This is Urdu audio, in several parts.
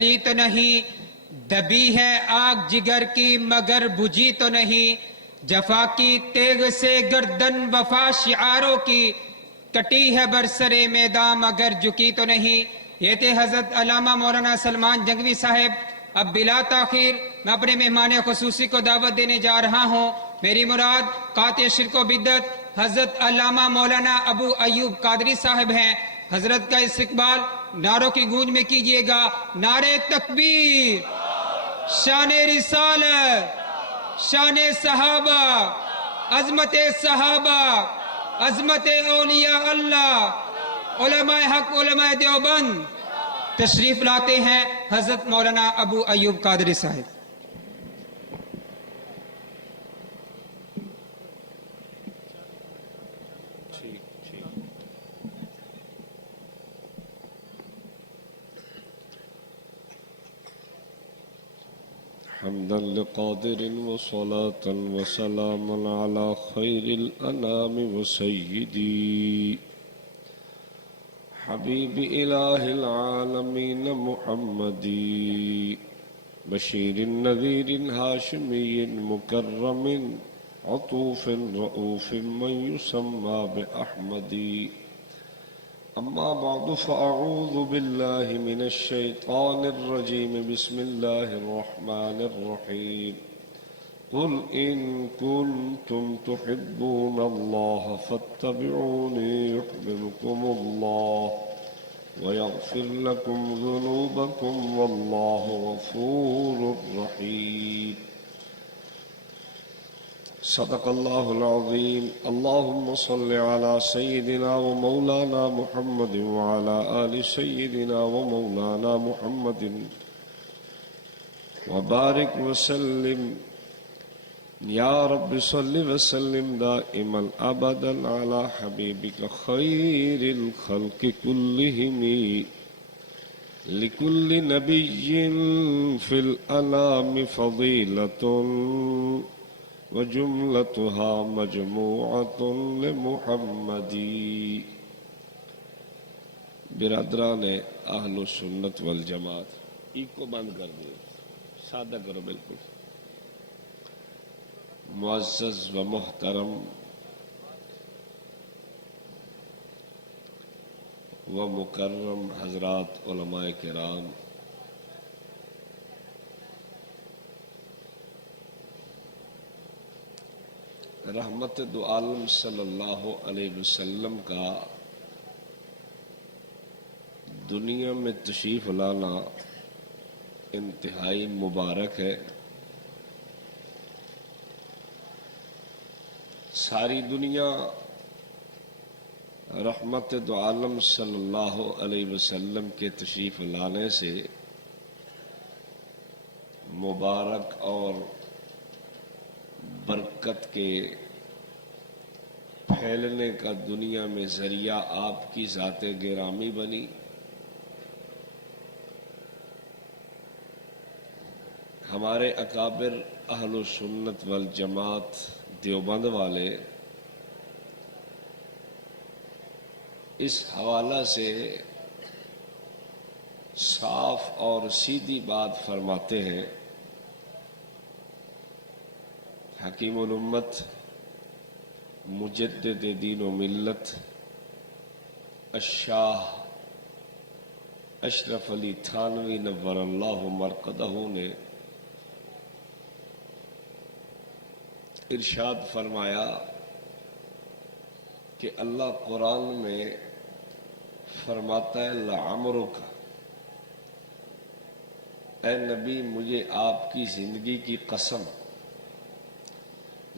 تو نہیں، دبی ہے آگ جگر کی مگر بجھی تو نہیں، جفا کی تیغ سے گردن وفا شعاروں کی، کٹی ہے برسرے میدان مگر جھکی تو نہیں۔ یہ تھے حضرت علامہ مولانا سلمان جنگوی صاحب۔ اب بلا تاخیر میں اپنے مہمان خصوصی کو دعوت دینے جا رہا ہوں۔ میری مراد قاطع شرک و بدعت حضرت علامہ مولانا ابو ایوب قادری صاحب ہیں۔ حضرت کا استقبال نعروں کی گونج میں کیجیے گا۔ نعرہ تکبیر، شان رسالت، شان صحابہ، عظمت صحابہ، عظمت اولیاء اللہ، علماء حق، علماء دیوبند تشریف لاتے ہیں حضرت مولانا ابو ایوب قادری صاحب۔ حمدا لقادر وصلاة وسلاما على خير الأنام وسيدي حبيب إله العالمين محمدي بشير نذير هاشمي مكرم عطوف رؤوف من يسمى بأحمدي. أما بعد فأعوذ بالله من الشيطان الرجيم. بسم الله الرحمن الرحيم. قل إن كنتم تحبون الله فاتبعوني يحببكم الله ويغفر لكم ذنوبكم والله غفور رحيم. صدق الله العظيم. اللهم صل على سيدنا ومولانا محمد وعلى آل سيدنا ومولانا محمد وبارك وسلم. يا رب صل وسلم دائما أبدا على حبيبك خير الخلق كلهم. لكل نبي في الأنام فضيلة وجملتها مجموعة لمحمدی. برادران اہل سنت والجماعت، ایک کو بند کر دو، سادہ کرو بالکل. معزز و محترم و مکرم حضرات علماء کرام، رحمت دو عالم صلی اللہ علیہ وسلم کا دنیا میں تشریف لانا انتہائی مبارک ہے. ساری دنیا رحمت دو عالم صلی اللہ علیہ وسلم کے تشریف لانے سے مبارک اور برکت کے پھیلنے کا دنیا میں ذریعہ آپ کی ذات گرامی بنی. ہمارے اکابر اہل سنت والجماعت دیوبند والے اس حوالہ سے صاف اور سیدھی بات فرماتے ہیں. حکیم الامت، مجدد دین و ملت، الشاہ اشرف علی تھانوی نور اللہ مرقدہ نے ارشاد فرمایا کہ اللہ قرآن میں فرماتا ہے لعمرک، اے نبی مجھے آپ کی زندگی کی قسم.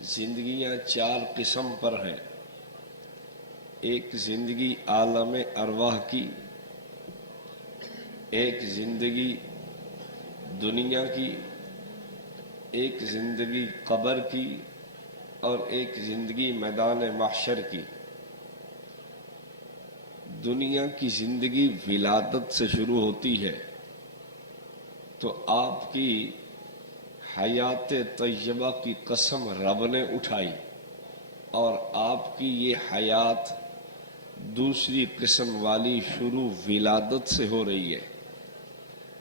زندگیاں چار قسم پر ہیں. ایک زندگی عالم ارواح کی، ایک زندگی دنیا کی، ایک زندگی قبر کی اور ایک زندگی میدان محشر کی. دنیا کی زندگی ولادت سے شروع ہوتی ہے تو آپ کی حیات طیبہ کی قسم رب نے اٹھائی اور آپ کی یہ حیات دوسری قسم والی شروع ولادت سے ہو رہی ہے.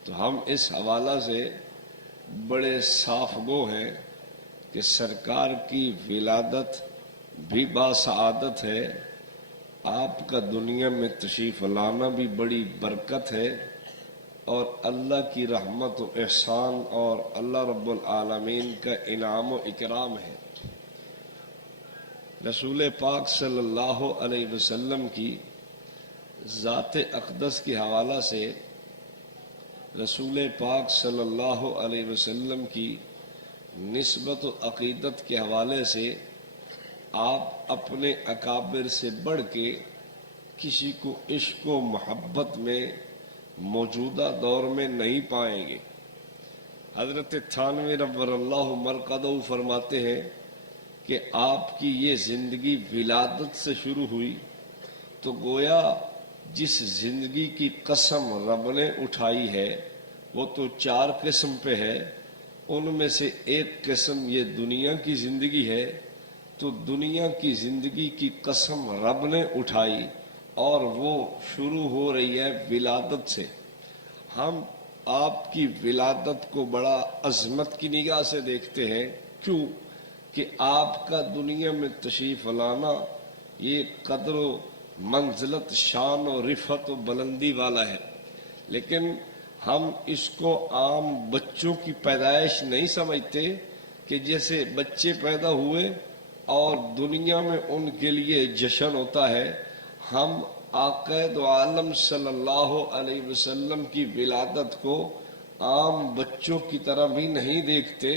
تو ہم اس حوالہ سے بڑے صاف گو ہیں کہ سرکار کی ولادت بھی باسعادت ہے، آپ کا دنیا میں تشریف لانا بھی بڑی برکت ہے، اور اللہ کی رحمت و احسان اور اللہ رب العالمین کا انعام و اکرام ہے۔ رسول پاک صلی اللہ علیہ وسلم کی ذات اقدس کے حوالہ سے، رسول پاک صلی اللہ علیہ وسلم کی نسبت و عقیدت کے حوالے سے آپ اپنے اکابر سے بڑھ کے کسی کو عشق و محبت میں موجودہ دور میں نہیں پائیں گے۔ حضرت تھانوی رب اللہ مرقدہ فرماتے ہیں کہ آپ کی یہ زندگی ولادت سے شروع ہوئی تو گویا جس زندگی کی قسم رب نے اٹھائی ہے وہ تو 4 قسم پہ ہے، ان میں سے ایک قسم یہ دنیا کی زندگی ہے، تو دنیا کی زندگی کی قسم رب نے اٹھائی اور وہ شروع ہو رہی ہے ولادت سے۔ ہم آپ کی ولادت کو بڑا عظمت کی نگاہ سے دیکھتے ہیں، کیوں کہ آپ کا دنیا میں تشریف لانا یہ قدر و منزلت، شان و رفعت و بلندی والا ہے، لیکن ہم اس کو عام بچوں کی پیدائش نہیں سمجھتے کہ جیسے بچے پیدا ہوئے اور دنیا میں ان کے لیے جشن ہوتا ہے۔ ہم آقا دو عالم صلی اللہ علیہ وسلم کی ولادت کو عام بچوں کی طرح بھی نہیں دیکھتے،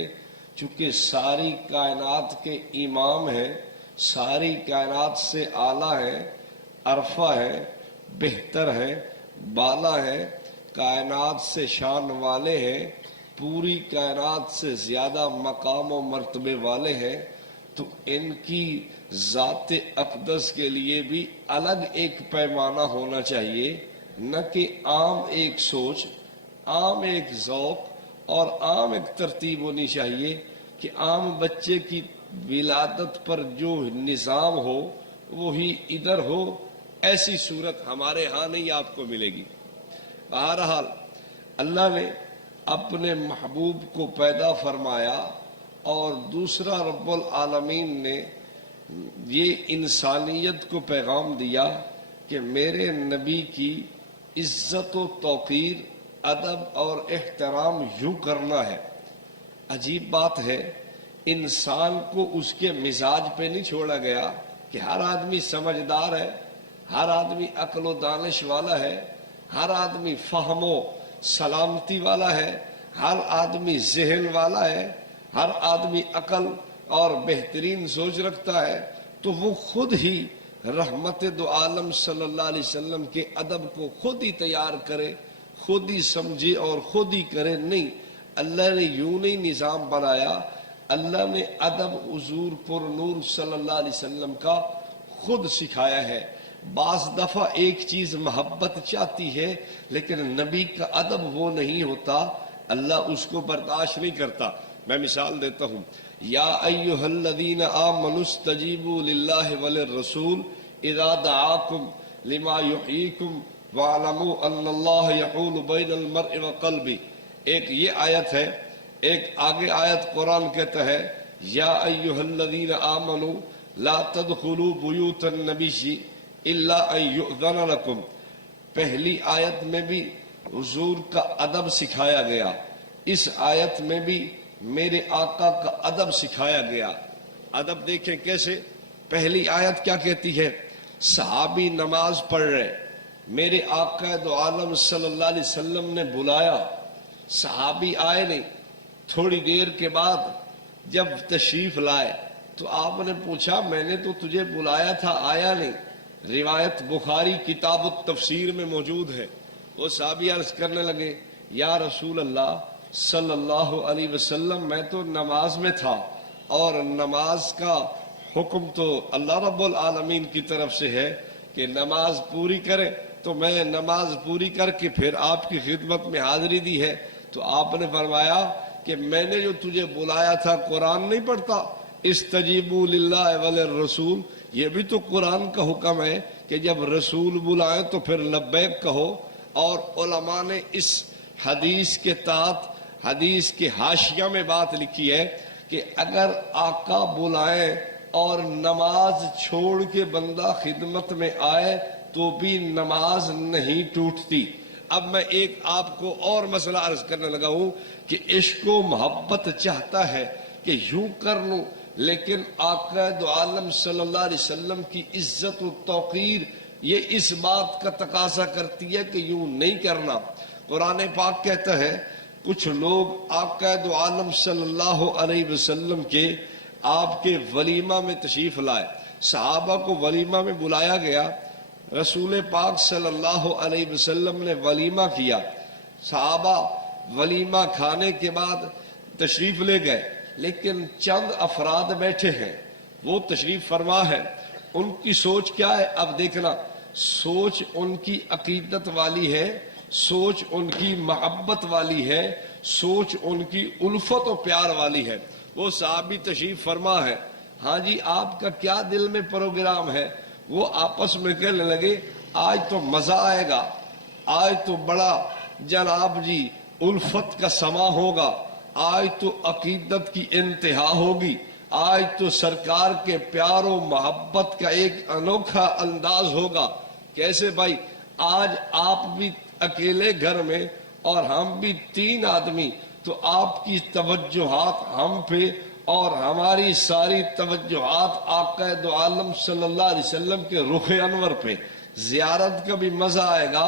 چونکہ ساری کائنات کے امام ہیں، ساری کائنات سے اعلیٰ ہیں، عرفہ ہیں، بہتر ہیں، بالا ہیں، کائنات سے شان والے ہیں، پوری کائنات سے زیادہ مقام و مرتبے والے ہیں، تو ان کی ذات اقدس کے لیے بھی الگ ایک پیمانہ ہونا چاہیے، نہ کہ عام ایک سوچ، عام ایک ذوق اور عام ایک ترتیب ہونی چاہیے کہ عام بچے کی ولادت پر جو نظام ہو وہی ادھر ہو، ایسی صورت ہمارے ہاں نہیں آپ کو ملے گی۔ بہرحال اللہ نے اپنے محبوب کو پیدا فرمایا، اور دوسرا رب العالمین نے یہ انسانیت کو پیغام دیا کہ میرے نبی کی عزت و توقیر، ادب اور احترام یوں کرنا ہے۔ عجیب بات ہے، انسان کو اس کے مزاج پہ نہیں چھوڑا گیا کہ ہر آدمی سمجھدار ہے، ہر آدمی عقل و دانش والا ہے، ہر آدمی فہم و سلامتی والا ہے، ہر آدمی ذہن والا ہے، ہر آدمی عقل اور بہترین سوچ رکھتا ہے، تو وہ خود ہی رحمت دو عالم صلی اللہ علیہ وسلم کے ادب کو خود ہی تیار کرے، خود ہی سمجھے اور خود ہی کرے۔ نہیں، اللہ نے یوں نہیں نظام بنایا، اللہ نے ادب حضور پر نور صلی اللہ علیہ وسلم کا خود سکھایا ہے۔ بعض دفعہ ایک چیز محبت چاہتی ہے لیکن نبی کا ادب وہ نہیں ہوتا، اللہ اس کو برداشت نہیں کرتا۔ میں مثال دیتا ہوں، یا ایھا الذین آمنوا استجیبوا للہ وللرسول اذا دعاکم لما یحییکم واعلموا ان اللہ یحول بین المرء وقلبہ۔ ایک یہ آیت ہے، ایک آگے آیت قرآن کہتا ہے یا ایھا الذین آمنوا لا تدخلوا بیوت النبی الا ان یؤذن لکم۔ پہلی آیت میں بھی حضور کا ادب سکھایا گیا، اس آیت میں بھی میرے آقا کا ادب سکھایا گیا۔ ادب دیکھیں کیسے، پہلی آیت کیا کہتی ہے، صحابی نماز پڑھ رہے، میرے آقا دو عالم صلی اللہ علیہ وسلم نے بلایا، صحابی آئے نہیں، تھوڑی دیر کے بعد جب تشریف لائے تو آپ نے پوچھا میں نے تو تجھے بلایا تھا، آیا نہیں۔ روایت بخاری کتاب التفسیر میں موجود ہے۔ وہ صحابی عرض کرنے لگے یا رسول اللہ صلی اللہ علیہ وسلم میں تو نماز میں تھا، اور نماز کا حکم تو اللہ رب العالمین کی طرف سے ہے کہ نماز پوری کرے، تو میں نماز پوری کر کے پھر آپ کی خدمت میں حاضری دی ہے۔ تو آپ نے فرمایا کہ میں نے جو تجھے بلایا تھا قرآن نہیں پڑھتا، استجیبوا للہ وللرسول، یہ بھی تو قرآن کا حکم ہے کہ جب رسول بلائیں تو پھر لبیک کہو۔ اور علماء نے اس حدیث کے تحت حدیث کے حاشیہ میں بات لکھی ہے کہ اگر آقا بلائیں اور نماز چھوڑ کے بندہ خدمت میں آئے تو بھی نماز نہیں ٹوٹتی۔ اب میں ایک آپ کو اور مسئلہ عرض کرنے لگا ہوں کہ عشق و محبت چاہتا ہے کہ یوں کر لوں، لیکن آقا دو عالم صلی اللہ علیہ وسلم کی عزت و توقیر یہ اس بات کا تقاضا کرتی ہے کہ یوں نہیں کرنا۔ قرآن پاک کہتا ہے کچھ لوگ آقا دو عالم صلی اللہ علیہ وسلم کے آپ کے ولیمہ میں تشریف لائے، صحابہ کو ولیمہ میں بلایا گیا، رسول پاک صلی اللہ علیہ وسلم نے ولیمہ کیا، صحابہ ولیمہ کھانے کے بعد تشریف لے گئے، لیکن چند افراد بیٹھے ہیں، وہ تشریف فرما ہے، ان کی سوچ کیا ہے؟ اب دیکھنا، سوچ ان کی عقیدت والی ہے، سوچ ان کی محبت والی ہے، سوچ ان کی الفت و پیار والی ہے۔ وہ صحابی تشریف فرما ہے، ہاں جی آپ کا کیا دل میں پروگرام ہے؟ وہ آپس میں کہنے لگے آج تو مزہ آئے گا، آج تو بڑا جناب جی الفت کا سما ہوگا، آج تو عقیدت کی انتہا ہوگی، آج تو سرکار کے پیار و محبت کا ایک انوکھا انداز ہوگا۔ کیسے بھائی؟ آج آپ بھی اکیلے گھر میں اور ہم بھی 3 آدمی، تو آپ کی توجہات ہم پہ اور ہماری ساری توجہات آقا دو عالم صلی اللہ علیہ وسلم کے رخ انور پہ، زیارت کا بھی مزہ آئے گا،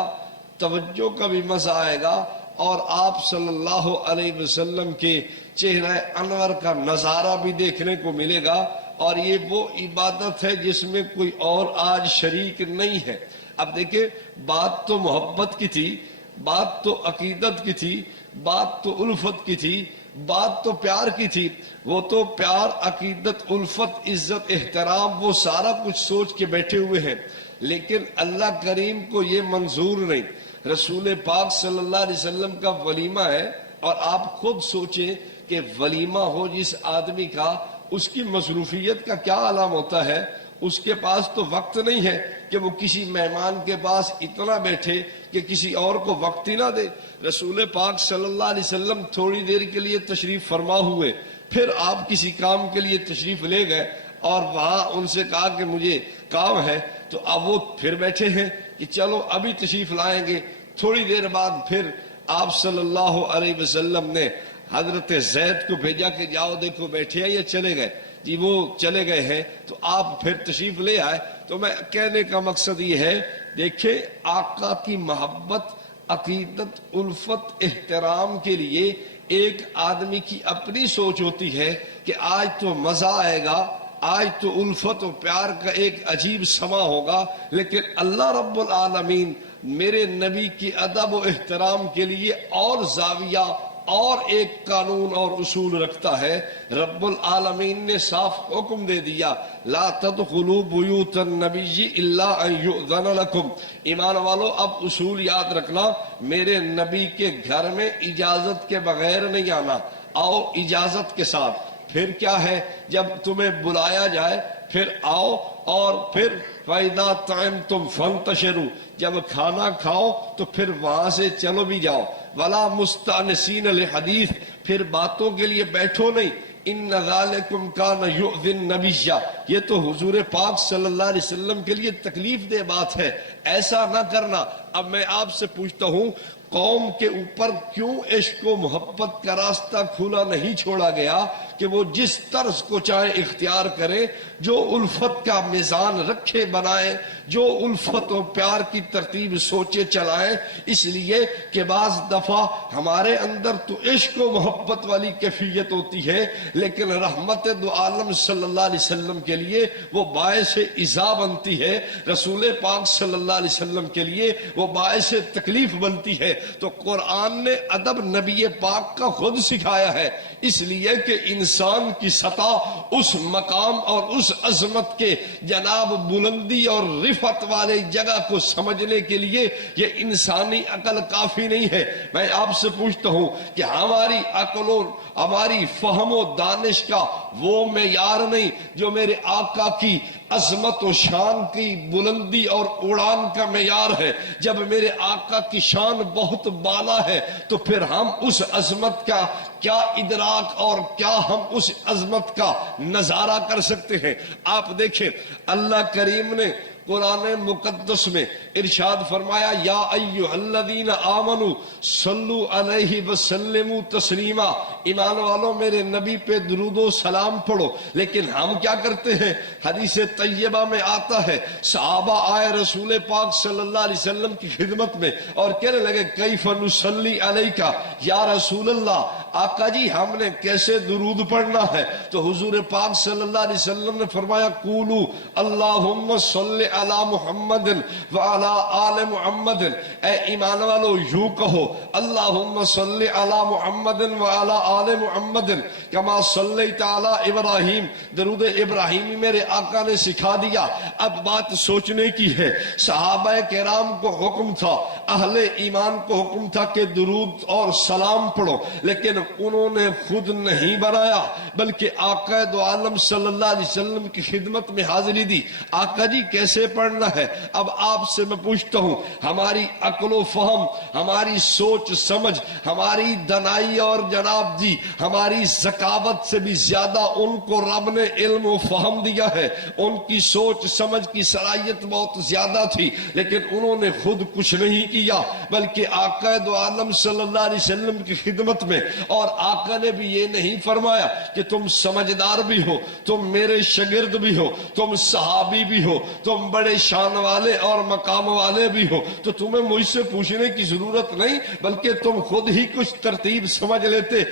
توجہ کا بھی مزہ آئے گا، اور آپ صلی اللہ علیہ وسلم کے چہرہ انور کا نظارہ بھی دیکھنے کو ملے گا، اور یہ وہ عبادت ہے جس میں کوئی اور آج شریک نہیں ہے۔ اب دیکھیں، بات تو محبت کی تھی، بات تو عقیدت کی تھی، بات تو الفت کی تھی، بات تو پیار کی تھی، وہ تو پیار، عقیدت، الفت، عزت، احترام وہ سارا کچھ سوچ کے بیٹھے ہوئے ہیں، لیکن اللہ کریم کو یہ منظور نہیں۔ رسول پاک صلی اللہ علیہ وسلم کا ولیمہ ہے، اور آپ خود سوچیں کہ ولیمہ ہو جس آدمی کا، اس کی مصروفیت کا کیا عالم ہوتا ہے۔ اس کے پاس تو وقت نہیں ہے کہ وہ کسی مہمان کے پاس اتنا بیٹھے کہ کسی اور کو وقت ہی نہ دے۔ رسول پاک صلی اللہ علیہ وسلم تھوڑی دیر کے لیے تشریف فرما ہوئے، پھر آپ کسی کام کے لیے تشریف لے گئے اور وہاں ان سے کہا کہ مجھے کام ہے، تو اب وہ پھر بیٹھے ہیں کہ چلو ابھی تشریف لائیں گے۔ تھوڑی دیر بعد پھر آپ صلی اللہ علیہ وسلم نے حضرت زید کو بھیجا کہ جاؤ دیکھو بیٹھے ہیں یا چلے گئے؟ جی وہ چلے گئے ہیں، تو آپ پھر تشریف لے آئے۔ تو میں کہنے کا مقصد یہ ہے، دیکھیں آقا کی محبت، عقیدت، الفت، احترام کے لیے ایک آدمی کی اپنی سوچ ہوتی ہے کہ آج تو مزہ آئے گا، آج تو الفت و پیار کا ایک عجیب سما ہوگا، لیکن اللہ رب العالمین میرے نبی کی ادب و احترام کے لیے اور زاویہ اور ایک قانون اور اصول رکھتا ہے۔ رب العالمین نے صاف حکم دے دیا، لا تدخلوا بیوت النبی الا ان یؤذن لکم۔ ایمان والو اب اصول یاد رکھنا، میرے نبی کے گھر میں اجازت کے بغیر نہیں آنا، آؤ اجازت کے ساتھ۔ پھر کیا ہے؟ جب تمہیں بلایا جائے پھر آؤ، اور پھر فَإِذَا طَعِمْتُمْ فَانْتَشِرُوا، جب کھانا کھاؤ تو پھر وہاں سے چلو بھی جاؤ۔ وَلَا مُسْتَأْنِسِينَ لِحَدِيثٍ، پھر باتوں کے لیے بیٹھو نہیں۔ إِنَّ ذَلِكُمْ كَانَ يُؤْذِي النَّبِيَّ، یہ تو حضور پاک صلی اللہ علیہ وسلم کے لیے تکلیف دہ بات ہے، ایسا نہ کرنا۔ اب میں آپ سے پوچھتا ہوں، قوم کے اوپر کیوں عشق و محبت کا راستہ کھلا نہیں چھوڑا گیا کہ وہ جس طرز کو چاہے اختیار کرے، جو الفت کا میزان رکھے بنائے، جو الفت و پیار کی ترتیب سوچے چلائیں؟ اس لیے کہ بعض دفعہ ہمارے اندر تو عشق و محبت والی کیفیت ہوتی ہے، لیکن رحمت دو عالم صلی اللہ علیہ وسلم کے لیے وہ باعث ایذا بنتی ہے، رسول پاک صلی اللہ علیہ وسلم کے لیے وہ باعث تکلیف بنتی ہے۔ تو قرآن نے ادب نبی پاک کا خود سکھایا ہے، اس لیے کہ انسان کی سطح اس مقام اور اس عظمت کے جناب بلندی اور رفعت والے جگہ کو سمجھنے کے لیے یہ انسانی عقل کافی نہیں ہے۔ میں آپ سے پوچھتا ہوں کہ ہماری عقل و ہماری فہم و دانش کا وہ معیار نہیں جو میرے آقا کی عظمت و شان کی بلندی اور اڑان کا معیار ہے، جب میرے آقا کی شان بہت بالا ہے تو پھر ہم اس عظمت کا کیا ادراک اور کیا ہم اس عظمت کا نظارہ کر سکتے ہیں۔ آپ دیکھیں اللہ کریم نے قرآن مقدس میں ارشاد فرمایا یا ایھا الذین آمنوا صلو علیہ وسلموا تسلیما، ایمان والوں میرے نبی پہ درود و سلام پڑھو۔ لیکن ہم کیا کرتے ہیں؟ حدیث طیبہ میں آتا ہے صحابہ آئے رسول پاک صلی اللہ علیہ وسلم کی خدمت میں اور کہنے لگے کیف نصلی علیک یا رسول اللہ، آقا جی ہم نے کیسے درود پڑھنا ہے؟ تو حضور پاک صلی اللہ علیہ وسلم نے فرمایا قولوا اللہم صلی علی محمد وعلی آل محمد، اے ایمان والو یوں کہو اللہم صلی علی محمد وعلی آل محمد کما صلیت علی ابراہیم، درود ابراہیمی میرے آقا نے سکھا دیا۔ اب بات سوچنے کی ہے، صحابہ کرام کو حکم تھا، اہل ایمان کو حکم تھا کہ درود اور سلام پڑھو، لیکن انہوں نے خود نہیں بنایا بلکہ آقا دو عالم صلی اللہ علیہ وسلم کی خدمت میں حاضری دی۔ آقا جی کیسے پڑھنا ہے؟ اب آپ سے میں پوچھتا ہوں، ہماری عقل و فہم، ہماری سوچ سمجھ، ہماری دنائی اور جناب جی ہماری ذکاوت سے بھی زیادہ ان کو رب نے علم و فہم دیا ہے، ان کی سوچ سمجھ کی صلاحیت بہت زیادہ تھی، لیکن انہوں نے خود کچھ نہیں کیا بلکہ آقا دو عالم صلی اللہ علیہ وسلم کی خدمت میں، اور آقا نے بھی یہ نہیں فرمایا کہ تم سمجھدار بھی ہو، تم میرے شاگرد بھی ہو، تم صحابی بھی ہو، تم بڑے شان والے اور مقام والے بھی ہو تو تمہیں مجھ سے پوچھنے کی ضرورت نہیں، بلکہ تم خود ہی کچھ ترتیب سمجھ لیتے۔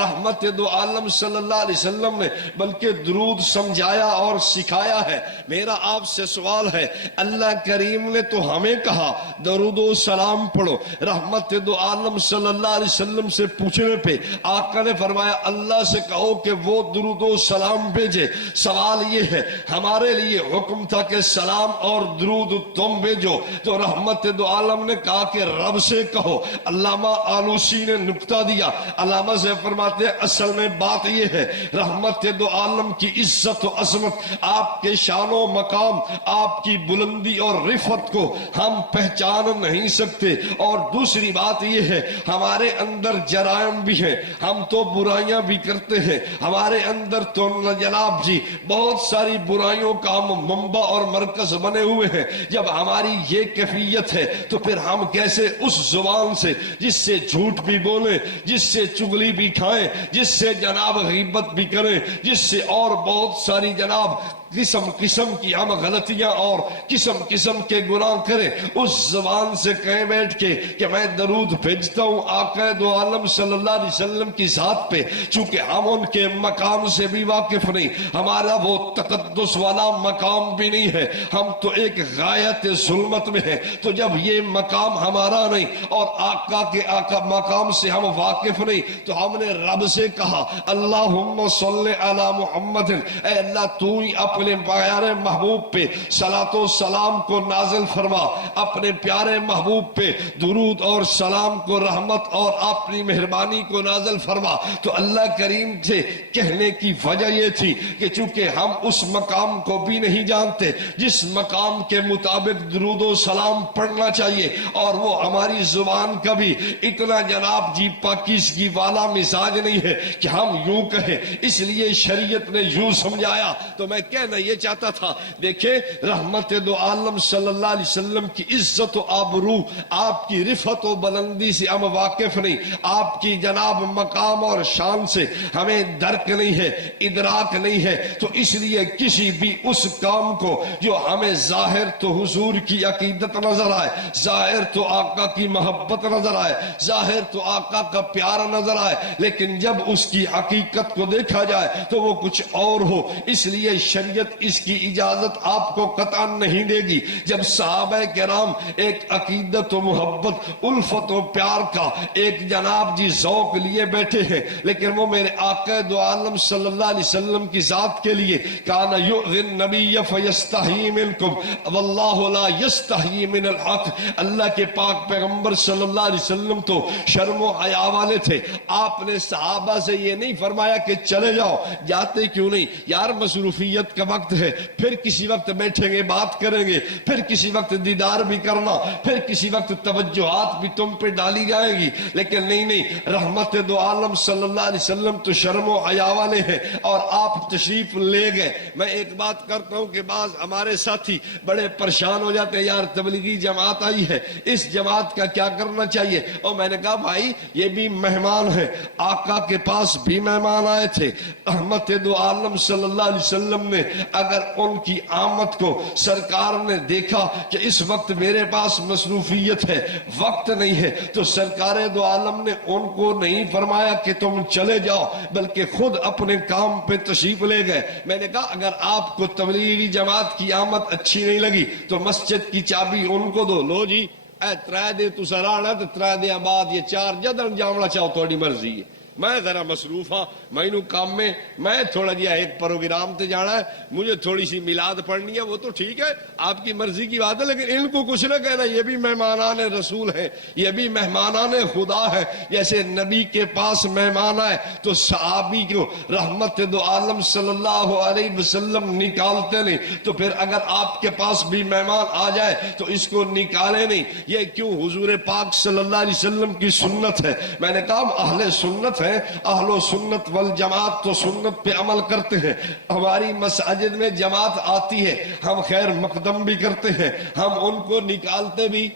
رحمت دو عالم صلی اللہ علیہ وسلم نے بلکہ درود سمجھایا اور سکھایا ہے۔ میرا آپ سے سوال ہے، اللہ کریم نے تو ہمیں کہا درود و سلام پڑھو، رحمت دو عالم صلی اللہ علیہ وسلم سے پوچھنے پہ آقا نے فرمایا اللہ سے کہو کہ وہ درود و سلام بھیجے۔ سوال یہ ہے، ہمارے لیے حکم تھا کہ سلام اور درود تم بھیجو، تو رحمت دو عالم نے کہا کہ رب سے کہو۔ علامہ آلوسی نے نکتہ دیا، علامہ سے فرماتے ہیں اصل میں بات یہ ہے رحمت دو عالم کی عزت و عظمت، آپ کے شان و مقام، آپ کی بلندی اور رفعت کو ہم پہچان نہیں سکتے، اور دوسری بات یہ ہے ہمارے اندر جرائم بھی ہیں، ہم تو برائیاں بھی کرتے ہیں، ہمارے اندر تو جناب جی بہت ساری برائیوں کا ہم منبع اور مرکز بنے ہوئے ہیں۔ جب ہماری یہ کیفیت ہے تو پھر ہم کیسے اس زبان سے جس سے جھوٹ بھی بولیں، جس سے چغلی بھی کھائیں، جس سے جناب غیبت بھی کریں، جس سے اور بہت ساری جناب قسم قسم کی ہم غلطیاں اور قسم قسم کے گناہ کریں، اس زبان سے کہیں بیٹھ کے کہ میں درود بھیجتا ہوں آقا دو عالم صلی اللہ علیہ وسلم کی ذات پہ، چونکہ ہم ان کے مقام سے بھی واقف نہیں، ہمارا وہ تقدس والا مقام بھی نہیں ہے، ہم تو ایک غایت ظلمت میں ہیں۔ تو جب یہ مقام ہمارا نہیں اور آقا کے مقام سے ہم واقف نہیں تو ہم نے رب سے کہا اللہم صلی علی محمد، اے اللہ تو ہی اپنے پیارے محبوب پہ صلاۃ و سلام کو نازل فرما، اپنے پیارے محبوب پہ درود اور سلام کو رحمت اور اپنی مہربانی کو نازل فرما۔ تو اللہ کریم سے کہنے کی وجہ یہ تھی کہ چونکہ ہم اس مقام کو بھی نہیں جانتے جس مقام کے مطابق درود و سلام پڑھنا چاہیے، اور وہ ہماری زبان کا بھی اتنا جناب جی پاکیزگی والا مزاج نہیں ہے کہ ہم یوں کہیں، اس لیے شریعت نے یوں سمجھایا۔ تو میں کہنا یہ چاہتا تھا، دیکھیں رحمت دو عالم صلی اللہ علیہ وسلم کی عزت و آبرو، آپ کی رفعت و بلندی سے ہم واقف نہیں، آپ کی جناب مقام اور شان سے ہمیں درک نہیں ہے، ادراک نہیں ہے، تو اس لیے کسی بھی اس کام کو جو ہمیں ظاہر تو حضور کی عقیدت نظر آئے، ظاہر تو آقا کی محبت نظر آئے، ظاہر تو آقا کا پیار نظر آئے، لیکن جب اس کی حقیقت کو دیکھا جائے تو وہ کچھ اور ہو، اس لیے شریعت اس کی اجازت آپ کو قطعا نہیں دے گی۔ جب صحابہ کرام ایک عقیدت و محبت، الفت و پیار کا ایک جناب جی ذوق لیے بیٹھے ہیں، لیکن وہ میرے آقا دو عالم صلی اللہ علیہ وسلم کی ذات کے لیے کان یؤذی النبی فیستحیی منکم واللہ لا یستحیی من الحق، اللہ کے پاک پیغمبر صلی اللہ علیہ وسلم تو شرم و حیا والے تھے، آپ نے صحابہ سے یہ نہیں فرمایا کہ چلے جاؤ، جاتے کیوں نہیں؟ یار مصروفیت کا وقت ہے، پھر کسی وقت بیٹھیں گے بات کریں گے، پھر کسی وقت دیدار بھی کرنا، پھر کسی وقت توجہات بھی تم پہ ڈالی جائیں گی، لیکن نہیں، رحمت دو عالم صلی اللہ علیہ وسلم تو شرم و حیا والے ہیں اور آپ تشریف لے گئے۔ میں ایک بات کرتا ہوں کہ بعض ہمارے ساتھی بڑے پریشان ہو جاتے ہیں، یار تبلیغی جماعت آئی ہے، اس جماعت کا کیا کرنا چاہیے؟ اور میں نے کہا بھائی یہ بھی مہمان ہیں، آقا کے پاس بھی مہمان آئے تھے، رحمت دو عالم صلی اللہ علیہ وسلم نے اگر ان کی آمد کو سرکار نے دیکھا کہ اس وقت میرے پاس مصروفیت ہے، وقت نہیں ہے، تو سرکار دو عالم نے ان کو نہیں فرمایا کہ تم چلے جاؤ، بلکہ خود اپنے کام پہ تشریف لے گئے۔ میں نے کہا اگر آپ کو تبلیغی جماعت کی آمد اچھی نہیں لگی تو مسجد کی چابی ان کو دو، لو جی اے ترے دے تو سرانا تو ترے دے بعد یہ 4 جدن جامنا چاہو تھوڑی مرضی ہے، میں ذرا مصروف ہاں، میں کام میں تھوڑا جیا ایک پروگرام تے جانا ہے، مجھے تھوڑی سی میلاد پڑھنی ہے، وہ تو ٹھیک ہے آپ کی مرضی کی بات ہے، لیکن ان کو کچھ نہ کہنا، یہ بھی مہمانان رسول ہیں، یہ بھی مہمانان خدا ہے۔ جیسے نبی کے پاس مہمان آئے تو صحابی کو رحمت دو عالم صلی اللہ علیہ وسلم نکالتے نہیں، تو پھر اگر آپ کے پاس بھی مہمان آ جائے تو اس کو نکالے نہیں۔ یہ کیوں؟ حضور پاک صلی اللہ علیہ وسلم کی سنت ہے۔ میں نے کہا اہل سنت ہے، اہل سنت والجماعت تو سنت پہ عمل کرتے ہیں، ہماری مساجد میں جماعت آتی ہے، ہم خیر مقدم بھی کرتے ہیں، ہم ان کو نکالتے بھی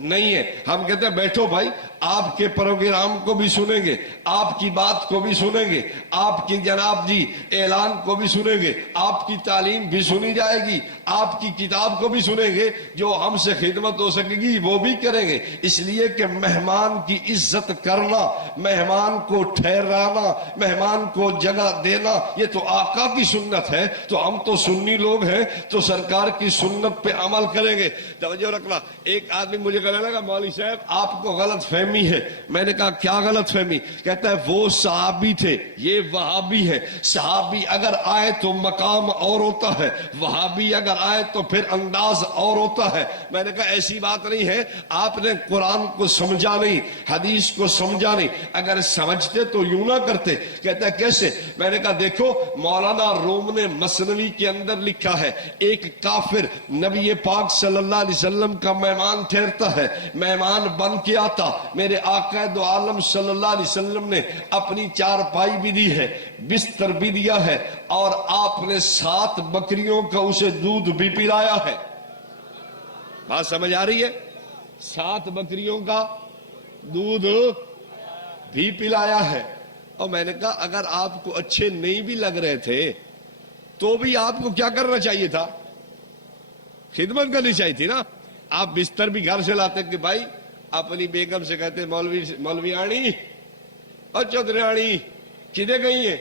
نہیں ہے، ہم کہتے ہیں بیٹھو بھائی، آپ کے پروگرام کو بھی سنیں گے، آپ کی بات کو بھی سنیں گے، آپ کی جناب جی اعلان کو بھی سنیں گے، آپ کی تعلیم بھی سنی جائے گی، آپ کی کتاب کو بھی سنیں گے، جو ہم سے خدمت ہو سکے گی وہ بھی کریں گے، اس لیے کہ مہمان کی عزت کرنا، مہمان کو ٹھہرانا، مہمان کو جگہ دینا، یہ تو آقا کی سنت ہے، تو ہم تو سنی لوگ ہیں تو سرکار کی سنت پہ عمل کریں گے۔ توجہ رکھنا، ایک آدمی مجھے کہنے لگا مولوی صاحب آپ کو غلط فہمی ہے، میں نے کہا کیا غلط فہمی؟ کہتا ہے وہ صحابی تھے، یہ وہابی ہے، صحابی اگر آئے تو مقام اور ہوتا ہے، وہابی اگر آئے تو پھر انداز اور ہوتا ہے۔ میں نے کہا ایسی بات نہیں ہے، آپ نے قرآن کو سمجھا نہیں، حدیث کو سمجھا نہیں، اگر سمجھتے تو یوں نہ کرتے۔ کہتا ہے کیسے؟ میں نے کہا دیکھو مولانا روم نے مثنوی کے اندر لکھا ہے، ایک کافر نبی پاک صلی اللہ علیہ وسلم کا مہمان ٹھہرتا ہے، مہمان بن کے آتا، میرے آقا دو عالم صلی اللہ علیہ وسلم نے اپنی چارپائی بھی دی ہے، بستر بھی دیا ہے، اور آپ نے 7 بکریوں کا اسے دودھ بھی پلایا ہے۔ بات سمجھ آ رہی ہے؟ 7 بکریوں کا دودھ بھی پلایا ہے۔ اور میں نے کہا اگر آپ کو اچھے نہیں بھی لگ رہے تھے تو بھی آپ کو کیا کرنا چاہیے تھا؟ خدمت کرنی چاہیے تھی نا۔ آپ بستر بھی گھر سے لاتے کہ بھائی اپنی بیگم سے کہتے مولوی آنی اور چودھری کدے گئی ہیں؟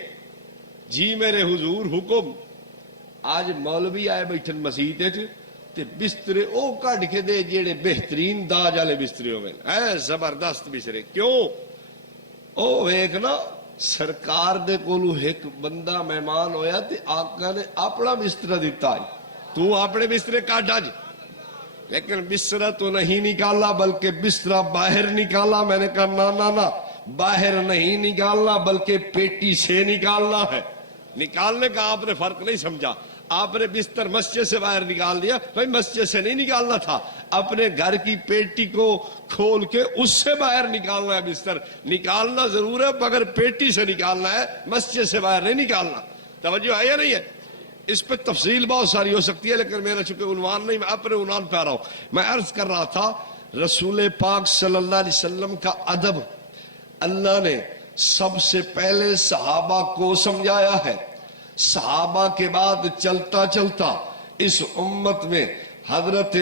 جی میرے حضور حکم، آج مولوی آئے بیٹھن مسیح تے بسترے او کٹ کے دے جیڑے بہترین داج والے بسترے ہوئے اے زبردست بسترے۔ کیوں؟ او ایک نا سرکار دے کولو ایک بندہ مہمان ہویا تے آقا نے اپنا بستر دیتا ہے، تو اپنے بسترے کاٹ آج، لیکن بستر تو نہیں نکالا بلکہ بستر باہر نکالا۔ میں نے کہا نا باہر نہیں نکالنا بلکہ پیٹی سے نکالنا ہے۔ نکالنے کا آپ نے فرق نہیں سمجھا، آپ نے بستر مسجد سے باہر نکال دیا، بھائی مسجد سے نہیں نکالنا تھا، اپنے گھر کی پیٹی کو کھول کے اس سے باہر نکالنا ہے۔ بستر نکالنا ضرور ہے مگر پیٹی سے نکالنا ہے، مسجد سے باہر نہیں نکالنا۔ توجہ ہے یا نہیں ہے؟ اس پہ تفصیل بہت ساری ہو سکتی ہے، لیکن میرا چونکہ عنوان نہیں، میں اپنے عنوان پہ آ رہا ہوں۔ میں عرض کر رہا تھا رسول پاک صلی اللہ علیہ وسلم کا ادب اللہ نے سب سے پہلے صحابہ کو سمجھایا ہے، صحابہ کے بعد چلتا چلتا اس امت میں حضرت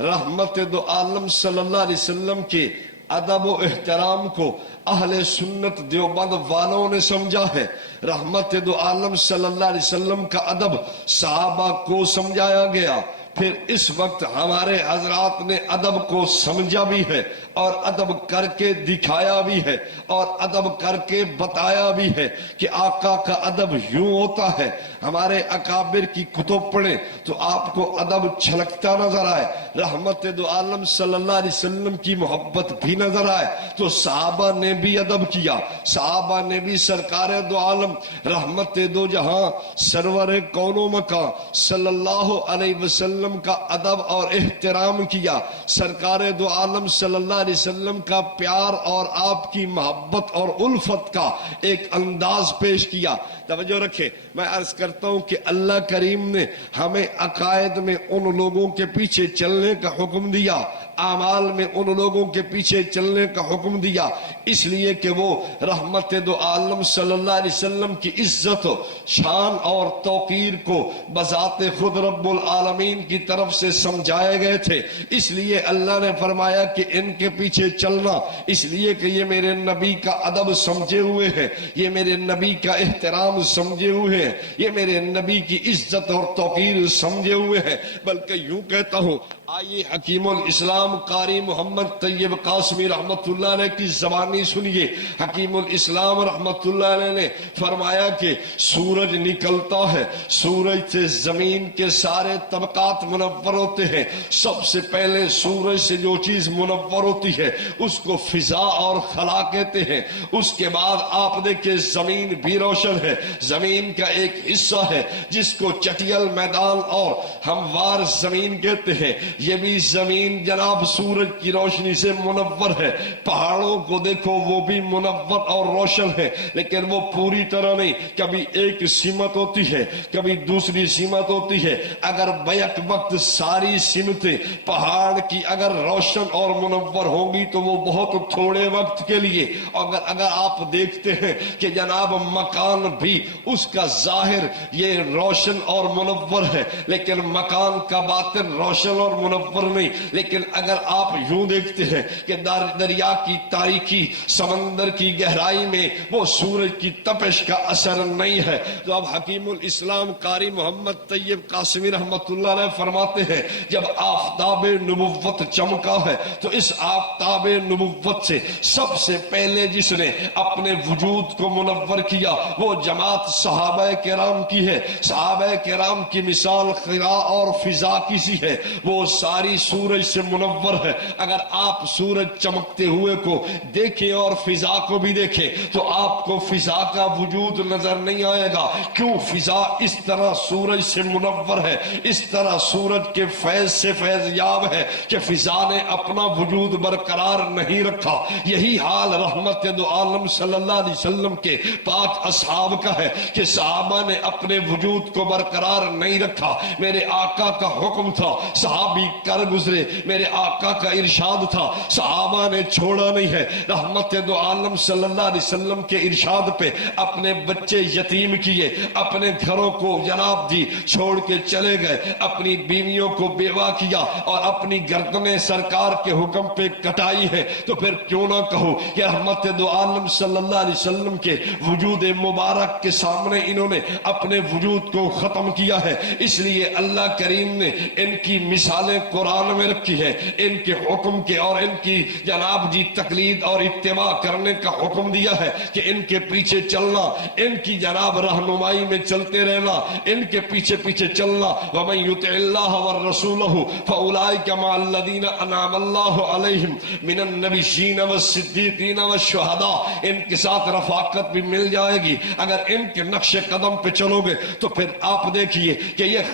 رحمت دو عالم صلی اللہ علیہ وسلم کے ادب و احترام کو اہل سنت دیوبند والوں نے سمجھا ہے۔ رحمت دو عالم صلی اللہ علیہ وسلم کا ادب صحابہ کو سمجھایا گیا، پھر اس وقت ہمارے حضرات نے ادب کو سمجھا بھی ہے، اور ادب کر کے دکھایا بھی ہے اور ادب کر کے بتایا بھی ہے کہ آقا کا ادب یوں ہوتا ہے. ہمارے اکابر کی کتب پڑھیں تو آپ کو ادب چھلکتا نظر آئے, رحمت دو عالم صلی اللہ علیہ وسلم کی محبت بھی نظر آئے. تو صحابہ نے بھی ادب کیا, صحابہ نے بھی سرکار دو عالم رحمت دو جہاں سرور کون و مکان صلی اللہ علیہ وسلم کا ادب اور احترام کیا, سرکار دو عالم صلی اللہ علیہ وسلم کا پیار اور آپ کی محبت اور الفت کا ایک انداز پیش کیا. توجہ رکھے, میں عرض کرتا ہوں کہ اللہ کریم نے ہمیں عقائد میں ان لوگوں کے پیچھے چلنے کا حکم دیا, اعمال میں ان لوگوں کے پیچھے چلنے کا حکم دیا, اس لیے کہ وہ رحمت دو عالم صلی اللہ علیہ وسلم کی عزت و شان اور توقیر کو بذات خود رب العالمین کی طرف سے سمجھائے گئے تھے. اس لیے اللہ نے فرمایا کہ ان کے پیچھے چلنا, اس لیے کہ یہ میرے نبی کا ادب سمجھے ہوئے ہیں, یہ میرے نبی کا احترام سمجھے ہوئے ہیں, یہ میرے نبی کی عزت اور توقیر سمجھے ہوئے ہیں. بلکہ یوں کہتا ہوں, آئیے حکیم الاسلام قاری محمد طیب قاسمی رحمت اللہ علیہ کی زبانی سنیے. حکیم الاسلام رحمت اللہ علیہ نے فرمایا کہ سورج نکلتا ہے, سورج سے زمین کے سارے طبقات منور ہوتے ہیں. سب سے پہلے سورج سے جو چیز منور ہوتی ہے اس کو فضا اور خلا کہتے ہیں. اس کے بعد آپ دیکھیں زمین بھی روشن ہے, زمین کا ایک حصہ ہے جس کو چٹیل میدان اور ہموار زمین کہتے ہیں, یہ بھی زمین جناب سورج کی روشنی سے منور ہے. پہاڑوں کو دیکھو وہ بھی منور اور روشن ہے, لیکن وہ پوری طرح نہیں, کبھی ایک سمت ہوتی ہے کبھی دوسری سمت ہوتی ہے. اگر بیک وقت ساری سمتیں پہاڑ کی اگر روشن اور منور ہوں گی تو وہ بہت تھوڑے وقت کے لیے, اگر آپ دیکھتے ہیں کہ جناب مکان بھی اس کا ظاہر یہ روشن اور منور ہے لیکن مکان کا باطن روشن اور منور نہیں. لیکن اگر آپ یوں دیکھتے ہیں کہ دریا کی تاریکی سمندر کی گہرائی میں وہ سورج کی تپش کا اثر نہیں ہے. تو اب حکیم الاسلام قاری محمد طیب قاسمی رحمت اللہ علیہ فرماتے ہیں جب آفتاب نبوت چمکا ہے تو اس آفتاب نبوت سے سب سے پہلے جس نے اپنے وجود کو منور کیا وہ جماعت صحابہ کرام کی ہے. صحابہ کرام کی مثال خلا اور فضا کی سی ہے, وہ ساری سورج سے منور ہے. اگر آپ سورج چمکتے ہوئے کو دیکھیں اور فضا کو بھی دیکھیں تو آپ کو فضا کا وجود نظر نہیں آئے گا. کیوں؟ فضا اس طرح سورج سے منور ہے, اس طرح سورج کے فیض سے فیض یاب ہے کہ فضا نے اپنا وجود برقرار نہیں رکھا. یہی حال رحمت دو عالم صلی اللہ علیہ وسلم کے پاک اصحاب کا ہے کہ صحابہ نے اپنے وجود کو برقرار نہیں رکھا. میرے آقا کا حکم تھا, صحابی کر گزرے, میرے آقا کا ارشاد تھا, صحابہ نے چھوڑا نہیں ہے. رحمت دو عالم صلی اللہ علیہ وسلم کے ارشاد پہ اپنے بچے یتیم کیے, اپنے گھروں کو جناب جی چھوڑ کے چلے گئے, اپنی بیویوں کو بیوہ کیا اور اپنی گردنیں سرکار کے حکم پہ کٹائی ہے. تو پھر کیوں نہ کہو کہ رحمت دو عالم صلی اللہ علیہ وسلم کے وجود مبارک کے سامنے انہوں نے اپنے وجود کو ختم کیا ہے. اس لیے اللہ کریم نے ان کی مثالیں قرآن میں رکھی ہے, ان کے حکم کے اور ان کی جناب جی تقلید اور اتباع کرنے کا حکم دیا ہے کہ ان کے پیچھے چلنا, ان کی جناب رہنمائی میں چلتے رہنا, ان کے پیچھے پیچھے چلنا. وَمَن يُطِعِ اللَّهَ وَالرَّسُولَهُ فَأُولَٰئِكَ مَعَ الَّذِينَ أَنْعَمَ اللَّهُ عَلَيْهِمْ مِنَ النَّبِيِّينَ وَالصِّدِّيقِينَ وَالشُّهَدَاءِ. ان کے ساتھ رفاقت بھی مل جائے گی اگر ان کے نقش قدم پہ چلو گے. تو پھر آپ دیکھیے کہ یہ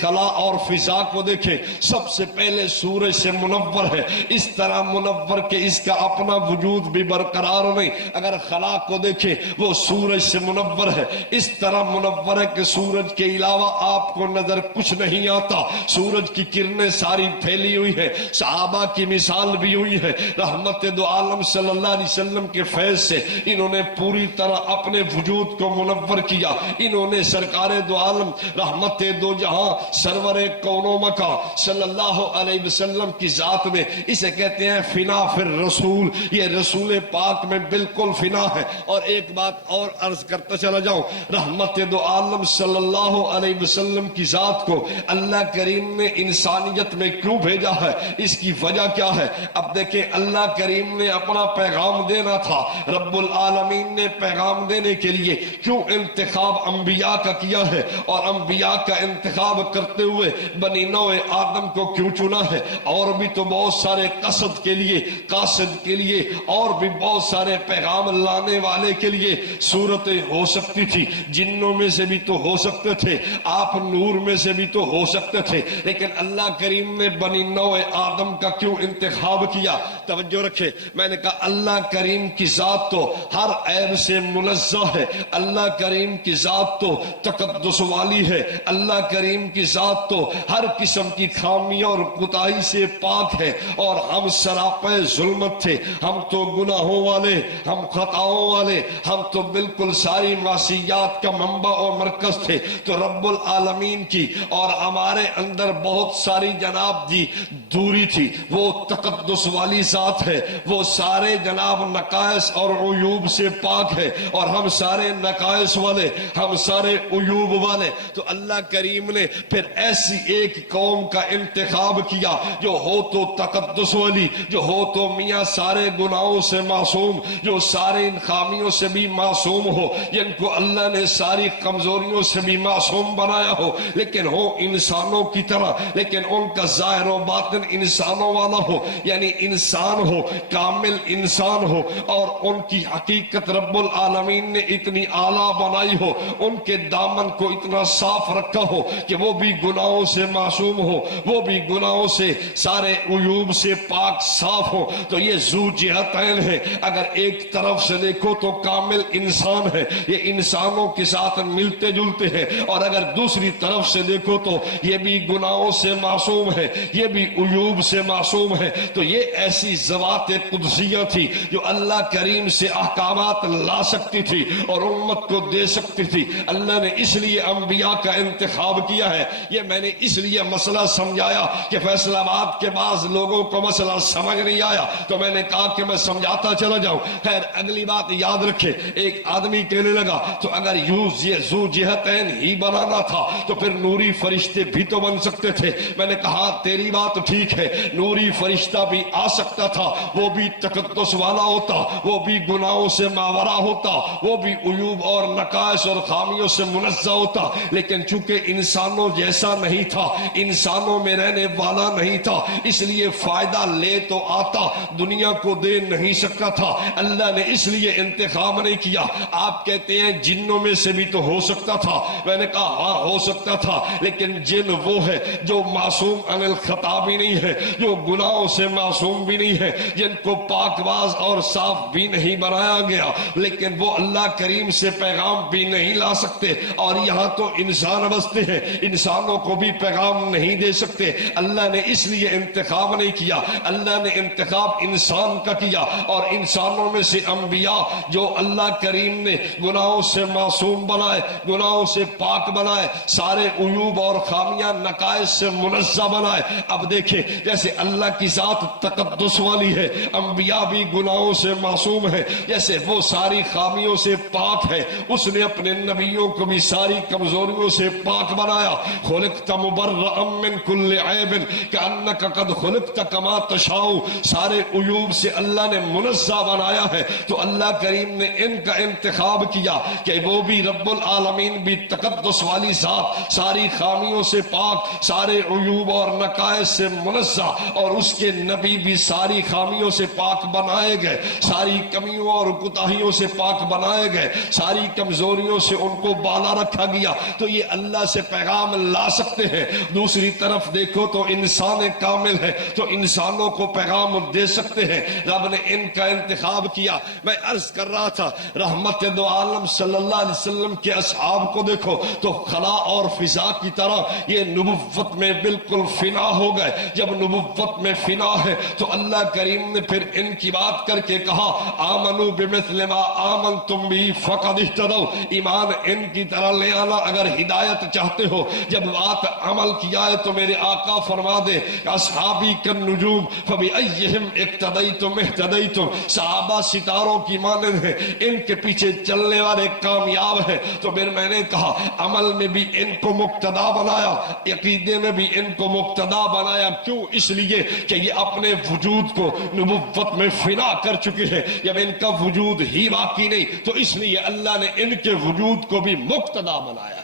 خلا اور فضا کو دیکھیں, سب سے پہلے سورج سے منور ہے, اس طرح منور کہ اس کا اپنا وجود بھی برقرار نہیں. اگر خلا کو دیکھیں وہ سورج سے منور ہے, اس طرح منور ہے کہ سورج کے علاوہ آپ کو نظر کچھ نہیں آتا. سورج کی کرنیں ساری پھیلی ہوئی ہیں. صحابہ کی مثال بھی ہوئی ہے. رحمت دو عالم صلی اللہ علیہ وسلم کے فیض سے انہوں نے پوری طرح اپنے وجود کو منور کیا. انہوں نے سرکار دو عالم رحمت دو جہاں سرور کون و مکان صلی اللہ علیہ وسلم کی ذات میں، اسے کہتے ہیں فنا فی الرسول، یہ رسول پاک میں بالکل فنا ہے۔ اور ایک بات اور عرض کرتا چلا جاؤں، رحمت دو عالم صلی اللہ علیہ وسلم کی ذات کو اللہ کریم نے انسانیت میں کیوں بھیجا ہے، اس کی وجہ کیا ہے؟ اب دیکھیں، اللہ کریم نے اپنا پیغام دینا تھا، رب العالمین نے پیغام دینے کے لیے کیوں انتخاب انبیاء کا کیا ہے، اور انبیاء کا انتخاب کرتے ہوئے بنی نوع آدم کو کیوں چنا ہے؟ اور بھی تو بہت سارے قصد کے لیے، قاصد کے لیے، اور بھی بہت سارے پیغام لانے والے کے لیے صورتیں ہو سکتی تھی، جنوں میں سے بھی تو ہو سکتے تھے، آپ نور میں سے بھی تو ہو سکتے تھے، لیکن اللہ کریم نے بنی نوع آدم کا کیوں انتخاب کیا؟ توجہ رکھے، میں نے کہا اللہ کریم کی ذات تو ہر عیب سے منزہ ہے، اللہ کریم کی ذات تو تقدس والی ہے، اللہ کریم کی ذات تو ہر قسم کی خامی اور کوتاہی سے پاک ہے، اور ہم سراپے ظلمت تھے، ہم تو گناہوں والے، ہم خطاؤں والے، ہم تو بالکل ساری معصیات کا منبع اور مرکز تھے، تو رب العالمین کی اور ہمارے اندر بہت ساری جناب جی دوری تھی، وہ تقدس والی ذات ہے، وہ سارے جناب نقائص اور عیوب سے پاک ہے، اور ہم سارے نقائص والے، ہم سارے عیوب والے، تو اللہ کریم نے پھر ایسی ایک قوم کا انتخاب کیا جو ہو تو تقدس والی، جو ہو تو میاں سارے گناہوں سے معصوم، جو سارے ان خامیوں سے بھی معصوم ہو، جن کو اللہ نے ساری کمزوریوں سے بھی معصوم بنایا ہو، لیکن ہو انسانوں کی طرح، لیکن ان کا ظاہر و باطن انسانوں والا ہو، یعنی انسان ہو، کامل انسان ہو، اور ان کی حقیقت رب العالمین نے اتنی اعلیٰ بنائی ہو، ان کے دامن کو اتنا صاف رکھا ہو کہ وہ بھی گناہوں سے معصوم ہو، وہ بھی گناہوں سے سارے عیوب سے پاک صاف ہو، تو یہ ذو جہتین ہے، اگر ایک طرف سے دیکھو تو کامل انسان ہے، یہ انسانوں کے ساتھ ملتے جلتے ہیں، اور اگر دوسری طرف سے دیکھو تو یہ بھی گناہوں سے معصوم ہے، یہ بھی عیوب سے معصوم ہے، تو یہ ایسی ذوات قدسیہ تھی جو اللہ کریم سے احکامات لا سکتی تھی اور امت کو دے سکتی تھی۔ اللہ نے اس لیے انبیاء کا انتخاب کیا ہے، یہ میں نے اس لیے مسئلہ سمجھایا کہ فیصل آباد کے بعض لوگوں کو مسئلہ سمجھ نہیں آیا، تو میں نے کہا کہ میں سمجھاتا چلا جاؤں۔ خیر، اگلی بات یاد رکھے، ایک آدمی کہنے لگا تو اگر یہ ذو جہتین ہی بنانا تھا تو پھر نوری فرشتے بھی تو بن سکتے تھے۔ میں نے کہا تیری بات ٹھیک ہے، نوری فرشتہ بھی آ سکتا تھا، وہ بھی تقدس والا ہوتا، وہ بھی گناہوں سے ماورا ہوتا، وہ بھی عیوب اور نقائص اور خامیوں سے منزہ ہوتا، لیکن چونکہ انسانوں جیسا نہیں تھا، انسانوں میں رہنے والا نہیں تھا، اس لیے فائدہ لے تو آتا، دنیا کو دے نہیں سکتا تھا۔ اللہ نے اس لیے انتخاب نہیں کیا۔ آپ کہتے ہیں جنوں میں سے بھی تو ہو سکتا تھا، میں نے کہا ہاں ہو سکتا تھا، لیکن جن وہ ہے جو معصوم عن الخطا بھی نہیں ہے، جو گناہوں سے معصوم بھی نہیں ہے، جن کو پاک باز اور صاف بھی نہیں بنایا گیا، لیکن وہ اللہ کریم سے پیغام بھی نہیں لا سکتے، اور یہاں تو انسان بستے ہیں، انسانوں کو بھی پیغام نہیں دے سکتے۔ اللہ نے اس لیے انتخاب نہیں کیا، اللہ نے انتخاب انسان کا کیا، اور انسانوں میں سے انبیاء جو اللہ کریم نے گناہوں سے معصوم بنائے، گناہوں سے پاک بنائے، سارے عیوب اور خامیاں نقائص سے منزہ بنائے۔ اب دیکھیں، جیسے اللہ کی ذات تقدس والی ہے، انبیاء بھی گناہوں سے معصوم ہے، جیسے وہ ساری خامیوں سے پاک ہے، اس نے اپنے نبیوں کو بھی ساری کمزوریوں سے پاک بنایا۔ خلقت مبرئا من کل عیب کأنک قد خلقت کما تشاء، سارے عیوب سے اللہ نے منزہ بنایا ہے، تو اللہ کریم نے ان کا انتخاب کیا کہ وہ بھی رب العالمین بھی تقدس والی ذات، ساری خامیوں سے پاک، سارے عیوب اور نقائص سے منزہ، اور اس کے نبی بھی ساری خامیوں سے پاک بنائے گئے، ساری کمیوں اور کوتاہیوں سے پاک بنائے گئے، ساری کمزوریوں سے ان کو بالا رکھا گیا، تو یہ اللہ سے پیغام لا سکتے ہیں۔ دوسری طرف دیکھو تو انسان کامل ہے، تو انسانوں کو پیغام دے سکتے ہیں، رب نے ان کا انتخاب کیا۔ میں عرض کر رہا تھا، رحمت دو عالم صلی اللہ علیہ وسلم کے اصحاب کو دیکھو تو خلا اور فضا کی طرح یہ نبوت میں بالکل فنا ہو گئے، جب نبوت میں فنا ہے تو اللہ کریم نے پھر ان کی بات کر کے کہا آمنو بمثل ما آمنتم بھی فقد اہتدوا، ایمان ان کی طرح لے آنا اگر ہدایت چاہتے ہو۔ جب بات عمل کیا ہے تو میرے آقا فرما دے اصحابی کالنجوم فبأیہم اقتدیتم اہتدیتم، صحابہ ستاروں کی مانند ہیں، ان کے پیچھے چلنے والے کامیاب ہیں۔ تو پھر میں نے کہا عمل میں بھی ان کو مقتدا بنایا، عقیدے میں بھی ان کو مقتدا بنایا، کیوں؟ اس لیے کہ یہ اپنے وجود کو نبوت میں فنا کر چکے ہیں، جب ان کا وجود ہی باقی نہیں تو اس لیے اللہ نے ان کے وجود کو بھی مقتدا بنایا۔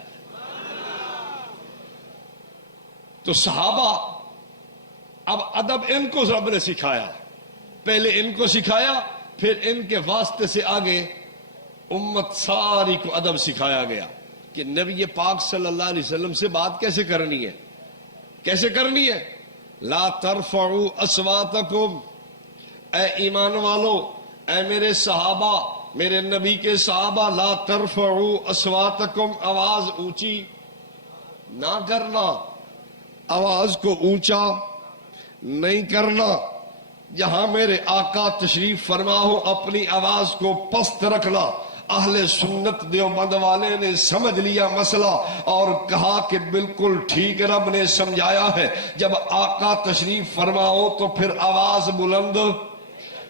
تو صحابہ اب ادب ان کو رب نے سکھایا، پہلے ان کو سکھایا، پھر ان کے واسطے سے آگے امت ساری کو ادب سکھایا گیا کہ نبی پاک صلی اللہ علیہ وسلم سے بات کیسے کرنی ہے، کیسے کرنی ہے۔ لا ترفعوا اصواتکم، اے ایمان والو، اے میرے صحابہ، میرے نبی کے صحابہ، لا ترفعوا اصواتکم، آواز اونچی نہ کرنا، آواز کو اونچا نہیں کرنا۔ جہاں میرے آقا تشریف فرما ہو اپنی آواز کو پست رکھنا۔ اہل سنت دیوبند والے نے سمجھ لیا مسئلہ اور کہا کہ بالکل ٹھیک رب نے سمجھایا ہے، جب آقا تشریف فرما ہو تو پھر آواز بلند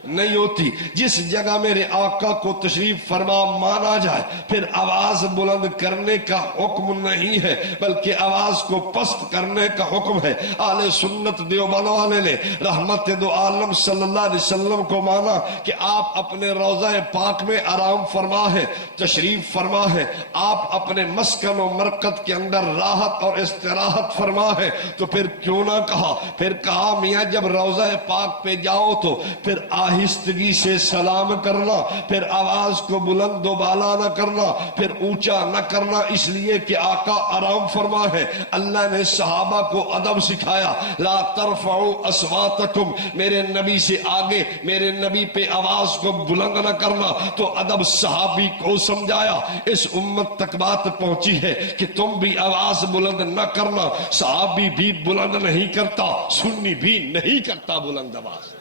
نہیں ہوتی۔ جس جگہ میرے آقا کو تشریف فرما مانا جائے پھر آواز بلند کرنے کا حکم نہیں ہے بلکہ آواز کو پست کرنے کا حکم ہے۔ اہل سنت دیوبند والے نے رحمت دو عالم صلی اللہ علیہ وسلم کو مانا کہ آپ اپنے روضہ پاک میں آرام فرما ہے، تشریف فرما ہے، آپ اپنے مسکن و مرکت کے اندر راحت اور استراحت فرما ہے، تو پھر کیوں نہ کہا، پھر کہا میاں جب روضہ پاک پہ جاؤ تو پھر آہستگی سے سلام کرنا، پھر آواز کو بلند و بالا نہ کرنا، پھر اونچا نہ کرنا، اس لیے کہ آقا آرام فرما ہے۔ اللہ نے صحابہ کو ادب سکھایا، لا ترفعوا اصواتکم، میرے نبی سے آگے میرے نبی پہ آواز کو بلند نہ کرنا۔ تو ادب صحابی کو سمجھایا، اس امت تک بات پہنچی ہے کہ تم بھی آواز بلند نہ کرنا۔ صحابی بھی بلند نہیں کرتا، سنی بھی نہیں کرتا بلند آواز۔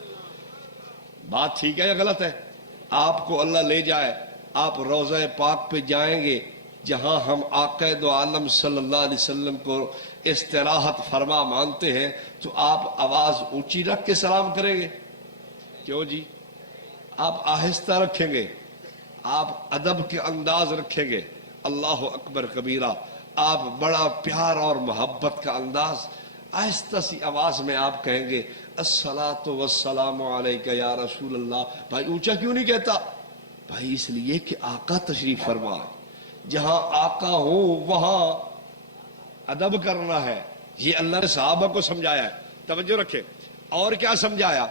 بات ٹھیک ہے یا غلط ہے؟ آپ کو اللہ لے جائے، آپ روضہ پاک پہ جائیں گے جہاں ہم آقا دو عالم صلی اللہ علیہ وسلم کو استراحت فرما مانتے ہیں، تو آپ آواز اونچی رکھ کے سلام کریں گے؟ کیوں جی؟ آپ آہستہ رکھیں گے، آپ ادب کے انداز رکھیں گے، اللہ اکبر کبیرہ، آپ بڑا پیار اور محبت کا انداز، آہستہ سی آواز میں آپ کہیں گے الصلاۃ والسلام علیک یا رسول اللہ۔ بھائی اونچا کیوں نہیں کہتا؟ بھائی اس لیے کہ آقا تشریف فرما ہے، جہاں آقا ہو وہاں ادب کرنا ہے۔ یہ اللہ نے صحابہ کو سمجھایا ہے، توجہ رکھے۔ اور کیا سمجھایا؟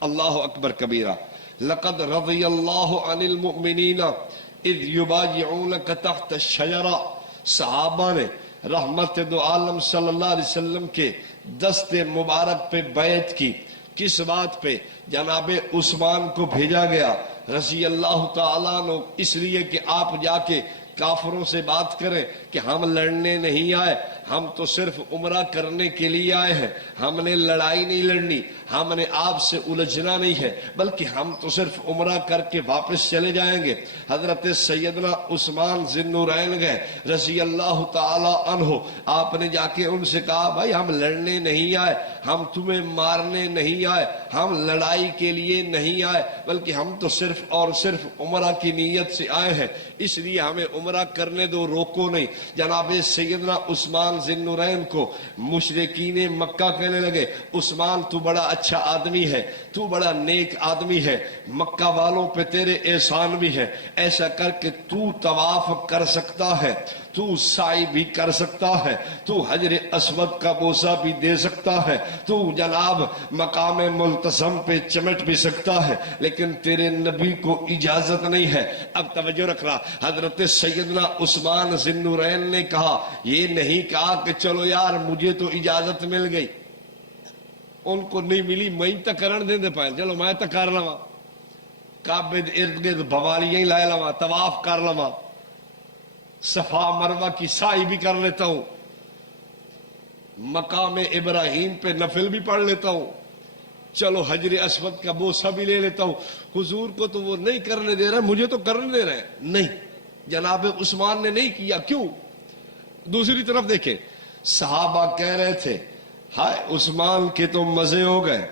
اللہ اکبر کبیرہ، لقد رضی اللہ عن المؤمنین اذ یبایعونک تحت الشجرہ، صحابہ نے رحمت دو عالم صلی اللہ علیہ وسلم کے دست مبارک پہ بیعت کی۔ کس بات پہ؟ جناب عثمان کو بھیجا گیا رضی اللہ تعالیٰ عنہ، اس لیے کہ آپ جا کے کافروں سے بات کریں کہ ہم لڑنے نہیں آئے، ہم تو صرف عمرہ کرنے کے لیے آئے ہیں، ہم نے لڑائی نہیں لڑنی، ہم نے آپ سے الجھنا نہیں ہے، بلکہ ہم تو صرف عمرہ کر کے واپس چلے جائیں گے۔ حضرت سیدنا عثمان ذی النورین گئے رضی اللہ تعالی عنہ، آپ نے جا کے ان سے کہا بھائی ہم لڑنے نہیں آئے، ہم تمہیں مارنے نہیں آئے، ہم لڑائی کے لیے نہیں آئے، بلکہ ہم تو صرف اور صرف عمرہ کی نیت سے آئے ہیں، اس لیے ہمیں عمرہ کرنے دو، روکو نہیں۔ جناب سیدنا عثمان ذی النورین کو مشرکین مکہ کہنے لگے عثمان تو بڑا اچھا آدمی ہے، تو بڑا نیک آدمی ہے، مکہ والوں پہ تیرے احسان بھی ہے، ایسا کر کے تو طواف کر سکتا ہے، تو سعی بھی کر سکتا ہے، تو حجر اسود کا بوسہ بھی دے سکتا ہے، تو جناب مقام ملتزم پہ چمٹ بھی سکتا ہے، لیکن تیرے نبی کو اجازت نہیں ہے۔ اب توجہ رکھنا، حضرت سیدنا عثمان ذی النورین نے کہا، یہ نہیں کہا کہ چلو یار مجھے تو اجازت مل گئی، ان کو نہیں ملی، میں تک کرن دیں دے پائے، چلو میں تک کر لوا، کعبے دے ارد گرد بوالیاں لائے لوا، طواف کر لوا، صفا مروہ کی سعی بھی کر لیتا ہوں۔ مقام ابراہیم پہ نفل بھی پڑھ لیتا ہوں، چلو حجر اسود کا بوسہ بھی لے لیتا ہوں، حضور کو تو وہ نہیں کرنے دے رہا، مجھے تو کرنے دے رہا ہے۔ نہیں، جناب عثمان نے نہیں کیا۔ کیوں؟ دوسری طرف دیکھیں، صحابہ کہہ رہے تھے ہائے عثمان کے تو مزے ہو گئے،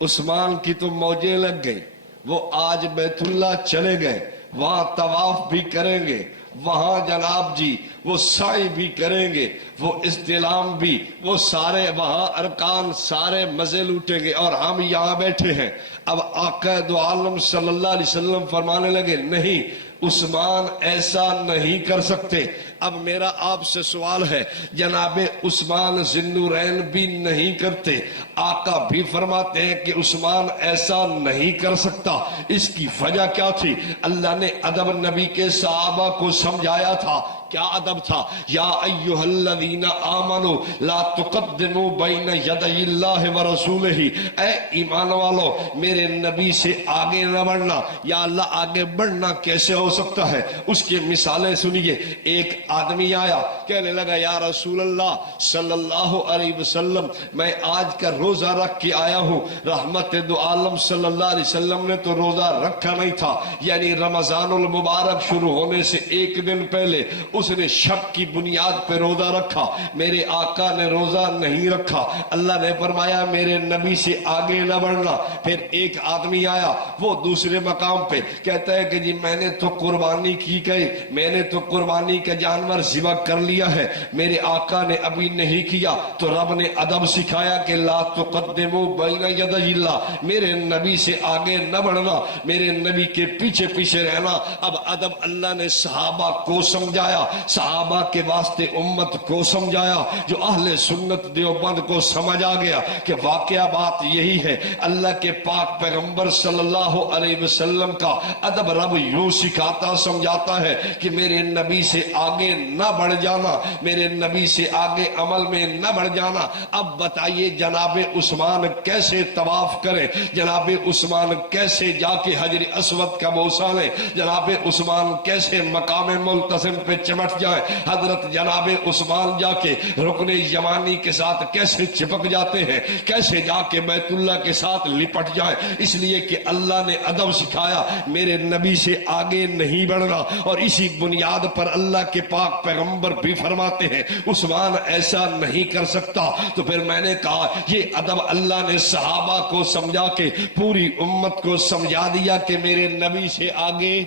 عثمان کی تو موجیں لگ گئی، وہ آج بیت اللہ چلے گئے، وہاں طواف بھی کریں گے، وہاں جناب جی وہ سعی بھی کریں گے، وہ استلام بھی، وہ سارے وہاں ارکان سارے مزے لوٹیں گے، اور ہم یہاں بیٹھے ہیں۔ اب آقا دو عالم صلی اللہ علیہ وسلم فرمانے لگے نہیں، عثمان ایسا نہیں کر سکتے۔ اب میرا آپ سے سوال ہے، جناب عثمان ذی النورین بھی نہیں کرتے، آقا بھی فرماتے ہیں کہ عثمان ایسا نہیں کر سکتا، اس کی وجہ کیا تھی؟ اللہ نے ادب نبی کے صحابہ کو سمجھایا تھا۔ کیا ادب تھا؟ یا ایھا الذین آمنوا لا تقدموا بین یدی اللہ ورسولہ، اے ایمان والو میرے نبی سے آگے نہ بڑھنا۔ یا اللہ آگے بڑھنا کیسے ہو سکتا ہے؟ اس کی مثالیں سنیے۔ ایک آدمی آیا، کہنے لگا یا رسول اللہ صلی اللہ علیہ وسلم میں آج کا روزہ رکھ کے آیا ہوں۔ رحمت دو عالم صلی اللہ علیہ وسلم نے تو روزہ رکھا نہیں تھا، یعنی رمضان المبارک شروع ہونے سے ایک دن پہلے اس نے شک کی بنیاد پہ روزہ رکھا، میرے آقا نے روزہ نہیں رکھا۔ اللہ نے فرمایا میرے نبی سے آگے نہ بڑھنا۔ پھر ایک آدمی آیا، وہ دوسرے مقام پہ کہتا ہے کہ جی میں نے تو قربانی کی گئی، میں نے تو قربانی کا جانور ذبح کر لیا ہے، میرے آقا نے ابھی نہیں کیا۔ تو رب نے ادب سکھایا کہ لا تقدموا بین یدی اللہ، میرے نبی سے آگے نہ بڑھنا، میرے نبی کے پیچھے پیچھے رہنا۔ اب ادب اللہ نے صحابہ کو سمجھایا، صحابہ کے واسطے امت کو سمجھایا، جو اہل سنت دیوبند کو سمجھ آ گیا کہ واقعہ بات یہی ہے۔ اللہ کے پاک پیغمبر صلی اللہ علیہ وسلم کا ادب رب یوں سکھاتا سمجھاتا ہے کہ میرے نبی سے آگے نہ بڑھ جانا، میرے نبی سے آگے عمل میں نہ بڑھ جانا۔ اب بتائیے جناب عثمان کیسے طواف کریں، جناب عثمان کیسے جا کے حجر اسود کا بوسہ لیں، جناب عثمان کیسے مقام ملتزم پہ چمٹ جائے، حضرت جناب عثمان جا کے رکن یمانی کے ساتھ کیسے چپک جاتے ہیں، کیسے جا کے بیت اللہ کے ساتھ لپٹ جائے، اس لیے کہ اللہ نے ادب سکھایا میرے نبی سے آگے نہیں بڑھنا۔ اور اسی بنیاد پر اللہ کے پاک پیغمبر بھی فرماتے ہیں عثمان ایسا نہیں کر سکتا۔ تو پھر میں نے کہا یہ ادب اللہ نے صحابہ کو سمجھا کے پوری امت کو سمجھا دیا کہ میرے نبی سے آگے۔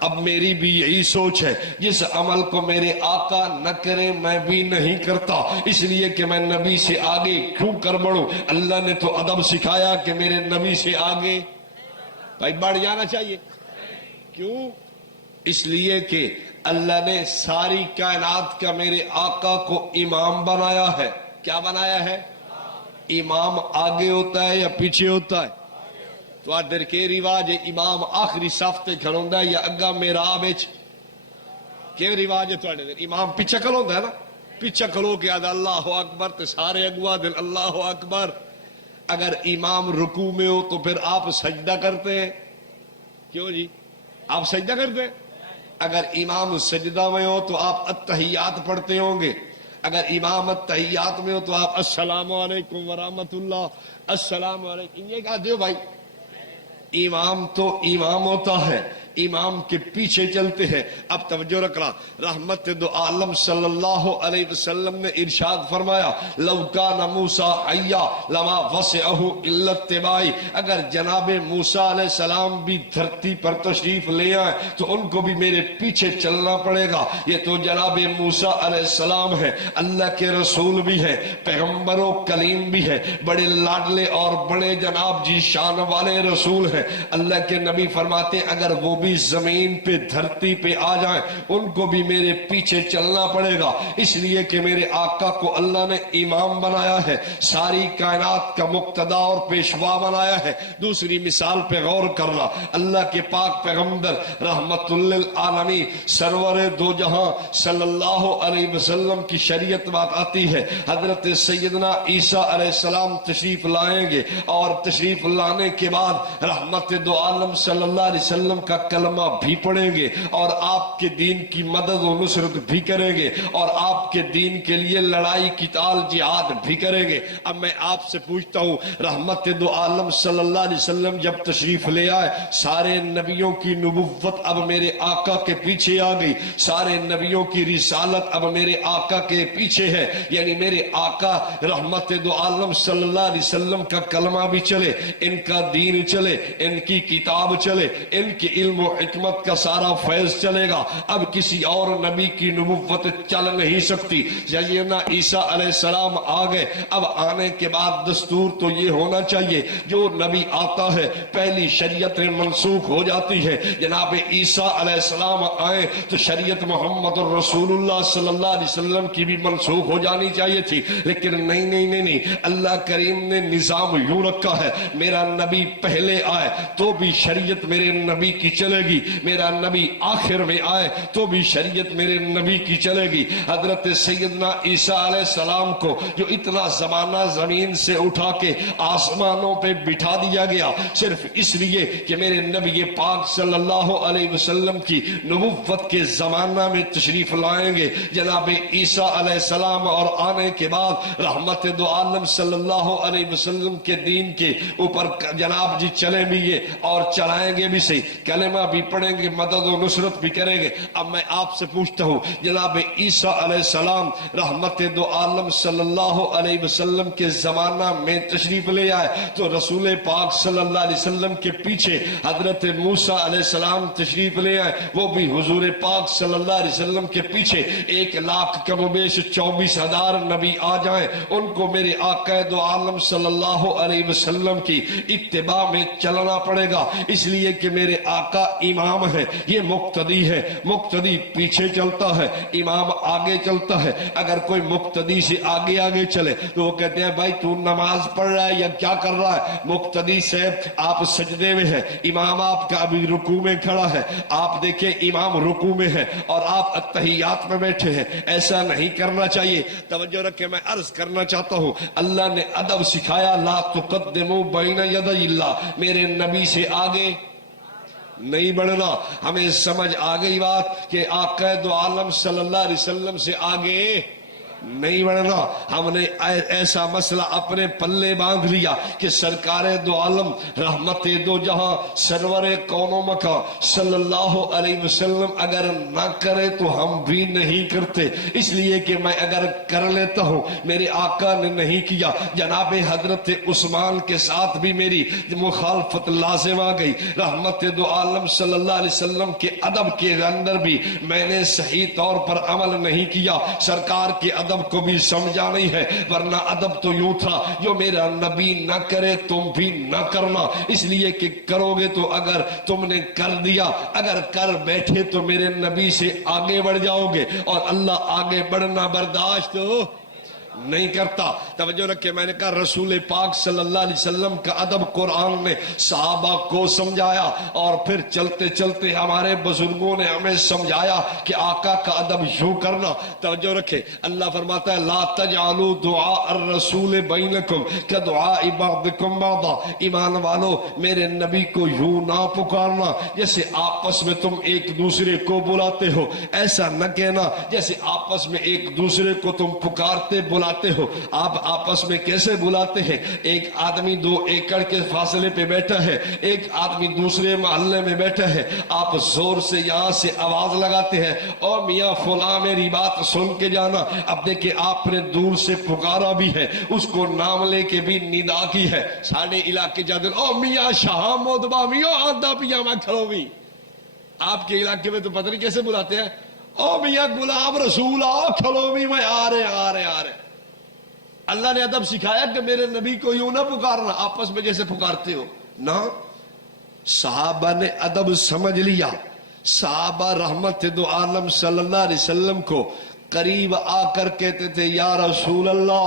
اب میری بھی یہی سوچ ہے، جس عمل کو میرے آقا نہ کرے میں بھی نہیں کرتا، اس لیے کہ میں نبی سے آگے کیوں کر بڑھوں؟ اللہ نے تو ادب سکھایا کہ میرے نبی سے آگے بھائی بڑھ جانا چاہیے۔ کیوں؟ اس لیے کہ اللہ نے ساری کائنات کا میرے آقا کو امام بنایا ہے۔ کیا بنایا ہے؟ امام آگے ہوتا ہے یا پیچھے ہوتا ہے؟ تو آدھر کے رواج امام آخری صف تے کھڑوندا ہے یا اگا محراب وچ؟ کہ رواج ہے تواڈے دے؟ امام پیچھے کھڑوندا ہے نا، پیچھے کھلو کے آدھا اللہ اکبر تے سارے اگوا دل اللہ اکبر۔ اگر امام رکوع میں ہو تو پھر آپ سجدہ کرتے ہیں؟ کیوں جی آپ سجدہ کرتے ہیں؟ اگر امام سجدہ میں ہو تو آپ التحیات پڑھتے ہوں گے، اگر امام التحیات میں ہو تو آپ السلام علیکم ورحمت اللہ، السلام علیکم یہ کہتے ہو بھائی؟ امام تو امام ہوتا ہے، امام کے پیچھے چلتے ہیں۔ اب توجہ رکھنا، رحمت دو عالم صلی اللہ علیہ وسلم نے ارشاد فرمایا لو کان موسیٰ حیا لما وسعہ الا اتباعی، اگر جناب موسیٰ علیہ السلام بھی دھرتی پر تشریف لے آئے تو ان کو بھی میرے پیچھے چلنا پڑے گا۔ یہ تو جناب موسیٰ علیہ السلام ہے، اللہ کے رسول بھی ہے، پیغمبر و کلیم بھی ہے، بڑے لاڈلے اور بڑے جناب جی شان والے رسول ہیں۔ اللہ کے نبی فرماتے ہیں اگر وہ بھی زمین پہ دھرتی پہ آ جائیں ان کو بھی میرے پیچھے چلنا پڑے گا، اس لیے کہ میرے آقا کو اللہ نے امام بنایا ہے، ساری کائنات کا مقتدا اور پیشوا بنایا ہے۔ دوسری مثال پہ غور کرنا، اللہ کے پاک پیغمبر رحمت للعالمین سرور دو جہاں صلی اللہ علیہ وسلم کی شریعت بات آتی ہے، حضرت سیدنا عیسیٰ علیہ السلام تشریف لائیں گے اور تشریف لانے کے بعد رحمت دو عالم صلی اللہ علیہ وسلم کا کلمہ بھی پڑھیں گے اور آپ کے دین کی مدد و نصرت بھی کریں گے اور آپ کے دین کے لیے لڑائی قتال جہاد بھی کریں گے۔ اب میں آپ سے پوچھتا ہوں، رحمت دو عالم صلی اللہ علیہ وسلم جب تشریف لے آئے، سارے نبیوں کی نبوت اب میرے آقا کے پیچھے آ گئی، سارے نبیوں کی رسالت اب میرے آقا کے پیچھے ہے، یعنی میرے آقا رحمت دو عالم صلی اللہ علیہ وسلم کا کلمہ بھی چلے، ان کا دین چلے، ان کی کتاب چلے، ان کے علم و حکمت کا سارا فیض چلے گا۔ اب کسی اور نبی کی نبوت چل نہیں سکتی۔ سیدنا عیسیٰ علیہ السلام آ گئے، اب آنے کے بعد دستور تو یہ ہونا چاہیے جو نبی آتا ہے پہلی شریعت منسوخ ہو جاتی ہے۔ جناب عیسیٰ علیہ السلام آئے تو شریعت محمد رسول اللہ صلی اللہ علیہ وسلم کی بھی منسوخ ہو جانی چاہیے تھی، لیکن نہیں، اللہ کریم نے نظام یوں رکھا ہے، میرا نبی پہلے آئے تو بھی شریعت میرے نبی کی چلے گی، میرا نبی آخر میں آئے تو بھی شریعت میرے نبی کی چلے گی۔ حضرت سیدنا عیسیٰ علیہ السلام کو جو اتنا زمانہ زمین سے اٹھا کے آسمانوں پہ بٹھا دیا گیا صرف اس لیے کہ میرے نبی پاک صلی اللہ علیہ وسلم کی نبوت کے زمانہ میں تشریف لائیں گے جناب عیسیٰ علیہ السلام، اور آنے کے بعد رحمت دو عالم صلی اللہ علیہ وسلم کے دین کے اوپر جناب جی چلیں بھی یہ اور چلائیں گے بھی صحیح، کلمہ بھی پڑھیں گے، مدد و نصرت بھی کریں گے۔ اب میں آپ سے پوچھتا ہوں، جناب عیسیٰ علیہ السلام رحمت دو عالم صلی اللہ علیہ وسلم کے زمانہ میں تشریف لے آئے تو رسول پاک صلی اللہ علیہ وسلم کے پیچھے حضرت موسیٰ علیہ السلام تشریف لے آئے، وہ بھی حضور پاک صلی اللہ علیہ وسلم کے پیچھے 1,00,000 کم و بیش 24,000 نبی آ جائیں، ان کو میرے آقا دو عالم صلی اللہ علیہ وسلم کی اتباع میں چلنا پڑے گا، اس لیے کہ میرے آقا امام ہے، یہ مقتدی ہے، مقتدی پیچھے چلتا ہے، امام آگے چلتا ہے۔ اگر کوئی مقتدی سے آگے چلے تو وہ کہتے ہیں بھائی تو نماز پڑھ رہا ہے یا کیا کر رہا ہے؟ مقتدی سے آپ سجدے میں ہے، امام آپ کا ابھی رکوع میں کھڑا ہے، آپ دیکھیں امام رکوع میں ہے اور آپ اتحیات میں بیٹھے ہیں، ایسا نہیں کرنا چاہیے۔ توجہ رکھیں، میں عرض کرنا چاہتا ہوں، اللہ نے ادب سکھایا، لا تقدموا بین یدی اللہ، میرے نبی سے آگے نہیں بڑھنا۔ ہمیں سمجھ آ گئی بات کہ آقا دو عالم صلی اللہ علیہ وسلم سے آگے نہیں بڑھنا۔ ہم نے ایسا مسئلہ اپنے پلے باندھ لیا کہ سرکار دو عالم رحمت دو جہاں سرور کون و مکان صلی اللہ علیہ وسلم اگر نہ کرے تو ہم بھی نہیں کرتے، اس لیے کہ میں اگر کر لیتا ہوں، میرے آقا نے نہیں کیا، جناب حضرت عثمان کے ساتھ بھی میری مخالفت لازم آ گئی، رحمت دو عالم صلی اللہ علیہ وسلم کے ادب کے اندر بھی میں نے صحیح طور پر عمل نہیں کیا، سرکار کے ادب کو بھی سمجھا نہیں ہے، ورنہ ادب تو یوں تھا جو میرا نبی نہ کرے تم بھی نہ کرنا، اس لیے کہ کرو گے تو اگر تم نے کر دیا، اگر کر بیٹھے تو میرے نبی سے آگے بڑھ جاؤ گے، اور اللہ آگے بڑھنا برداشت نہیں کرتا۔ توجہ رکھے، میں نے کہا رسول پاک صلی اللہ علیہ وسلم کا ادب قرآن نے صحابہ کو سمجھایا، اور پھر چلتے چلتے ہمارے بزرگوں نے ہمیں سمجھایا کہ آقا کا ادب یوں کرنا۔ توجہ رکھے، اللہ فرماتا ہے لا تجعلوا دعاء الرسول بینکم کدعاء بعضکم بعضا، ایمان والو میرے نبی کو یوں نہ پکارنا جیسے آپس میں تم ایک دوسرے کو بلاتے ہو، ایسا نہ کہنا جیسے آپس میں ایک دوسرے کو تم پکارتے بلاتے ہو۔ آپ آپس میں کیسے بلاتے ہیں؟ ایک آدمی 2 ایکڑ کے فاصلے پہ بیٹھا ہے، ایک آدمی دوسرے محلے میں بیٹھا ہے، آپ زور سے یہاں سے آواز لگاتے ہیں او میاں فلاں میری بات سن کے جانا، اب دیکھیں آپ نے دور سے پکارا بھی ہے، اس کو نام لے کے بھی ندا کی ہے۔ ساڑھے علاقے جاتے او میاں شاہ مودبا میاں آدھا پیا میں کھڑو بھی، آپ کے علاقے میں تو پتہ نہیں کیسے بلاتے ہیں، او میاں گلاب رسول آؤ کھڑو بھی، میں آ رہے۔ اللہ نے ادب سکھایا کہ میرے نبی کو یوں نہ پکارنا آپس میں جیسے پکارتے ہو نہ۔ صحابہ نے ادب سمجھ لیا، صحابہ رحمت دو عالم صلی اللہ علیہ وسلم کو قریب آ کر کہتے تھے یا رسول اللہ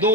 2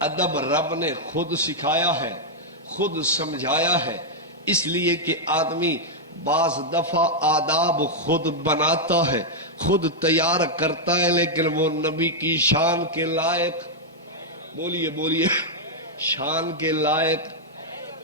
ادب رب نے خود سکھایا ہے، خود سمجھایا ہے، اس لیے کہ آدمی بعض دفعہ آداب خود بناتا ہے، خود تیار کرتا ہے، لیکن وہ نبی کی شان کے لائق، بولیے شان کے لائق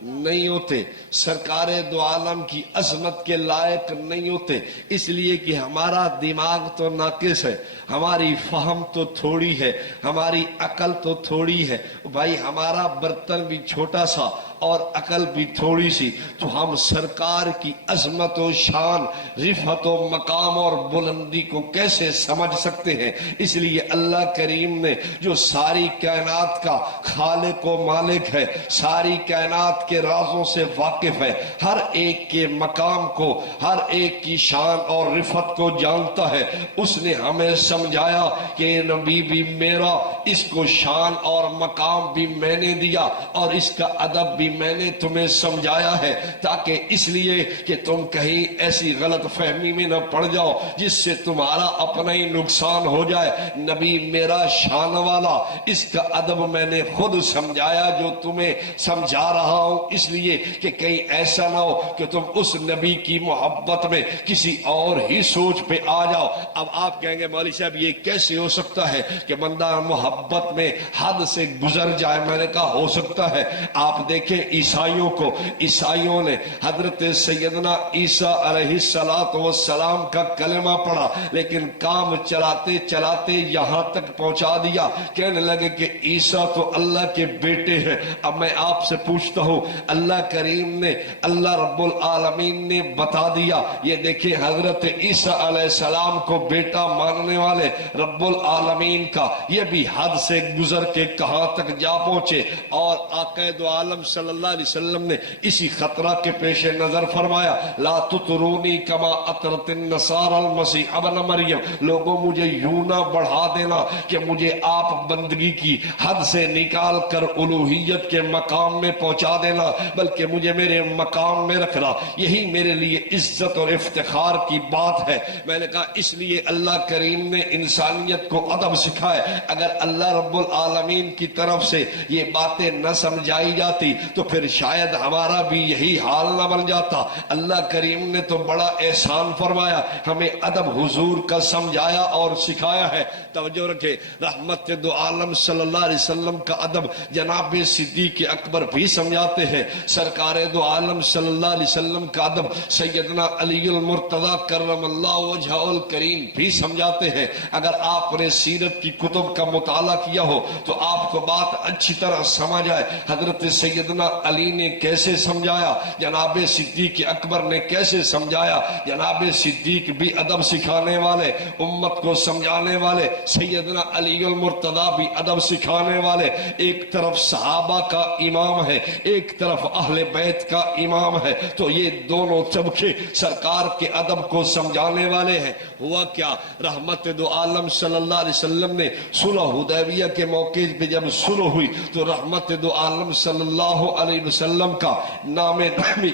نہیں ہوتے، سرکار دو عالم کی عظمت کے لائق نہیں ہوتے، اس لیے کہ ہمارا دماغ تو ناقص ہے، ہماری فہم تو تھوڑی ہے، ہماری عقل تو تھوڑی ہے، بھائی ہمارا برتن بھی چھوٹا سا اور عقل بھی تھوڑی سی، تو ہم سرکار کی عظمت و شان، رفعت و مقام اور بلندی کو کیسے سمجھ سکتے ہیں؟ اس لیے اللہ کریم نے جو ساری کائنات کا خالق و مالک ہے، ساری کائنات کے رازوں سے واقف ہے، ہر ایک کے مقام کو، ہر ایک کی شان اور رفعت کو جانتا ہے، اس نے ہمیں سمجھایا کہ یہ نبی بھی میرا، اس کو شان اور مقام بھی میں نے دیا اور اس کا ادب بھی میں نے تمہیں سمجھایا ہے، تاکہ اس لیے کہ تم کہیں ایسی غلط فہمی میں نہ پڑ جاؤ جس سے تمہارا اپنا ہی نقصان ہو جائے۔ نبی میرا شان والا، اس کا ادب میں نے خود سمجھایا جو تمہیں سمجھا رہا ہوں، اس لیے کہ کہیں ایسا نہ ہو کہ تم اس نبی کی محبت میں کسی اور ہی سوچ پہ آ جاؤ۔ اب آپ کہیں گے مولوی صاحب یہ کیسے ہو سکتا ہے کہ بندہ محبت میں حد سے گزر جائے؟ میں نے کہا ہو سکتا ہے۔ آپ دیکھیں عیسائیوں کو، عیسائیوں نے حضرت سیدنا عیسیٰ علیہ السلام کا کلمہ پڑھا، لیکن کام چلاتے چلاتے یہاں تک پہنچا دیا، کہنے لگے کہ عیسیٰ تو اللہ کے بیٹے ہیں۔ اب میں آپ سے پوچھتا ہوں، اللہ کریم نے، اللہ رب العالمین نے بتا دیا، یہ دیکھیں حضرت عیسیٰ علیہ السلام کو بیٹا ماننے والے رب العالمین کا یہ بھی حد سے گزر کے کہاں تک جا پہنچے، اور آقا دو عالم صلی اللہ علیہ وسلم نے اسی خطرہ کے پیش نظر فرمایا، لا تطرونی کما اطرت النصارى المسیح ابن مریم، لوگوں مجھے یوں نہ بڑھا دینا کہ مجھے آپ بندگی کی حد سے نکال کر الوہیت کے مقام میں پہنچا دینا، بلکہ مجھے میرے مقام میں رکھنا، یہی میرے لیے عزت اور افتخار کی بات ہے۔ میں نے کہا اس لیے اللہ کریم نے انسانیت کو ادب سکھائے، اگر اللہ رب العالمین کی طرف سے یہ باتیں نہ سمجھائی جاتی تو پھر شاید ہمارا بھی یہی حال نہ بن جاتا۔ اللہ کریم نے تو بڑا احسان فرمایا، ہمیں ادب حضور کا سمجھایا اور سکھایا ہے۔ توجہ رکھے، رحمت دو عالم صلی اللہ علیہ وسلم کا ادب جناب صدیق اکبر بھی سمجھاتے ہیں، سرکار دو عالم صلی اللہ علیہ وسلم کا ادب سیدنا علی المرتضی کرم اللہ وجہہ الکریم بھی سمجھاتے ہیں۔ اگر آپ نے سیرت کی کتب کا مطالعہ کیا ہو تو آپ کو بات اچھی طرح سمجھ آئے، حضرت سیدنا علی نے کیسے سمجھایا، جناب صدیق اکبر نے کیسے سمجھایا۔ جناب صدیق بھی ادب سکھانے والے، امت کو سمجھانے والے، سیدنا علی المرتضی بھی ادب سکھانے والے، ایک طرف صحابہ کا امام ہے، ایک طرف اہل بیت کا امام ہے، تو یہ دونوں طبقے سرکار کے ادب کو سمجھانے والے ہیں۔ ہوا کیا، رحمت دو عالم صلی اللہ علیہ وسلم نے صلح حدیبیہ کے موقع پہ جب صلح ہوئی تو رحمت دو عالم صلی اللہ علیہ وسلم کا نام نامی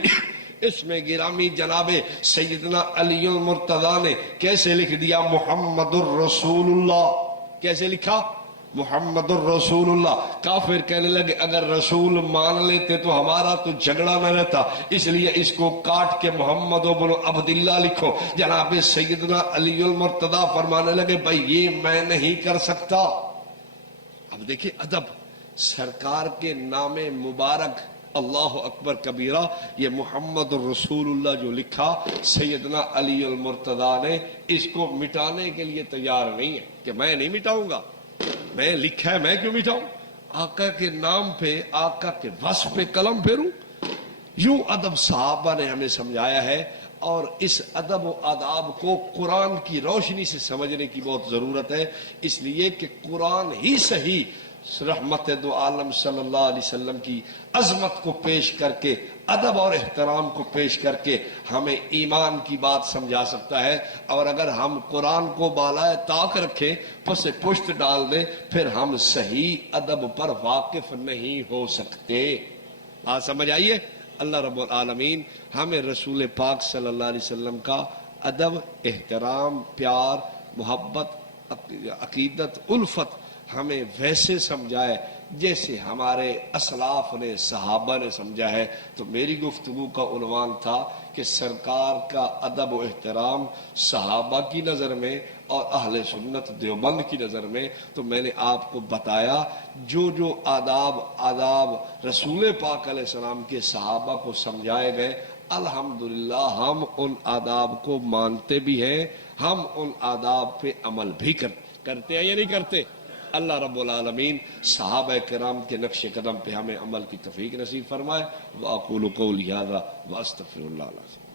اس میں گرامی جناب سیدنا علی المرتضی نے کیسے لکھ دیا؟ محمد الرسول اللہ۔ کیسے لکھا؟ محمد الرسول اللہ۔ کافر کہنے لگے اگر رسول مان لیتے تو ہمارا تو جھگڑا نہ رہتا، اس لیے اس کو کاٹ کے محمد بن عبداللہ لکھو۔ جناب سیدنا علی المرتضی فرمانے لگے بھائی یہ میں نہیں کر سکتا۔ اب دیکھیں ادب، سرکار کے نام مبارک اللہ اکبر کبیرہ، یہ محمد الرسول اللہ جو لکھا سیدنا علی المرتضی نے، اس کو مٹانے کے لیے تیار نہیں ہے کہ میں نہیں مٹاؤں گا، میں لکھا ہے میں کیوں مٹاؤں، آقا کے نام پہ، آقا کے وصف پہ قلم پھیروں۔ یوں ادب صحابہ نے ہمیں سمجھایا ہے، اور اس ادب و آداب کو قرآن کی روشنی سے سمجھنے کی بہت ضرورت ہے، اس لیے کہ قرآن ہی صحیح رحمت دو عالم صلی اللہ علیہ وسلم کی عظمت کو پیش کر کے، ادب اور احترام کو پیش کر کے ہمیں ایمان کی بات سمجھا سکتا ہے۔ اور اگر ہم قرآن کو بالائے طاق رکھیں، پس پشت ڈال دیں، پھر ہم صحیح ادب پر واقف نہیں ہو سکتے۔ بات سمجھ آئیے؟ اللہ رب العالمین ہمیں رسول پاک صلی اللہ علیہ وسلم کا ادب، احترام، پیار، محبت، عقیدت، الفت ہمیں ویسے سمجھائے جیسے ہمارے اسلاف نے صحابہ نے سمجھا ہے۔ تو میری گفتگو کا عنوان تھا کہ سرکار کا ادب و احترام صحابہ کی نظر میں اور اہل سنت دیوبند کی نظر میں۔ تو میں نے آپ کو بتایا جو آداب رسول پاک علیہ السلام کے صحابہ کو سمجھائے گئے، الحمدللہ ہم ان آداب کو مانتے بھی ہیں، ہم ان آداب پہ عمل بھی کرتے ہیں یا نہیں کرتے؟ اللہ رب العالمین صحابہ کرام کے نقش قدم پہ ہمیں عمل کی توفیق نصیب فرمائے۔ وَأَقُولُ قَوْلِي هَذَا وَأَسْتَغْفِرُ اللَّهَ العظیم۔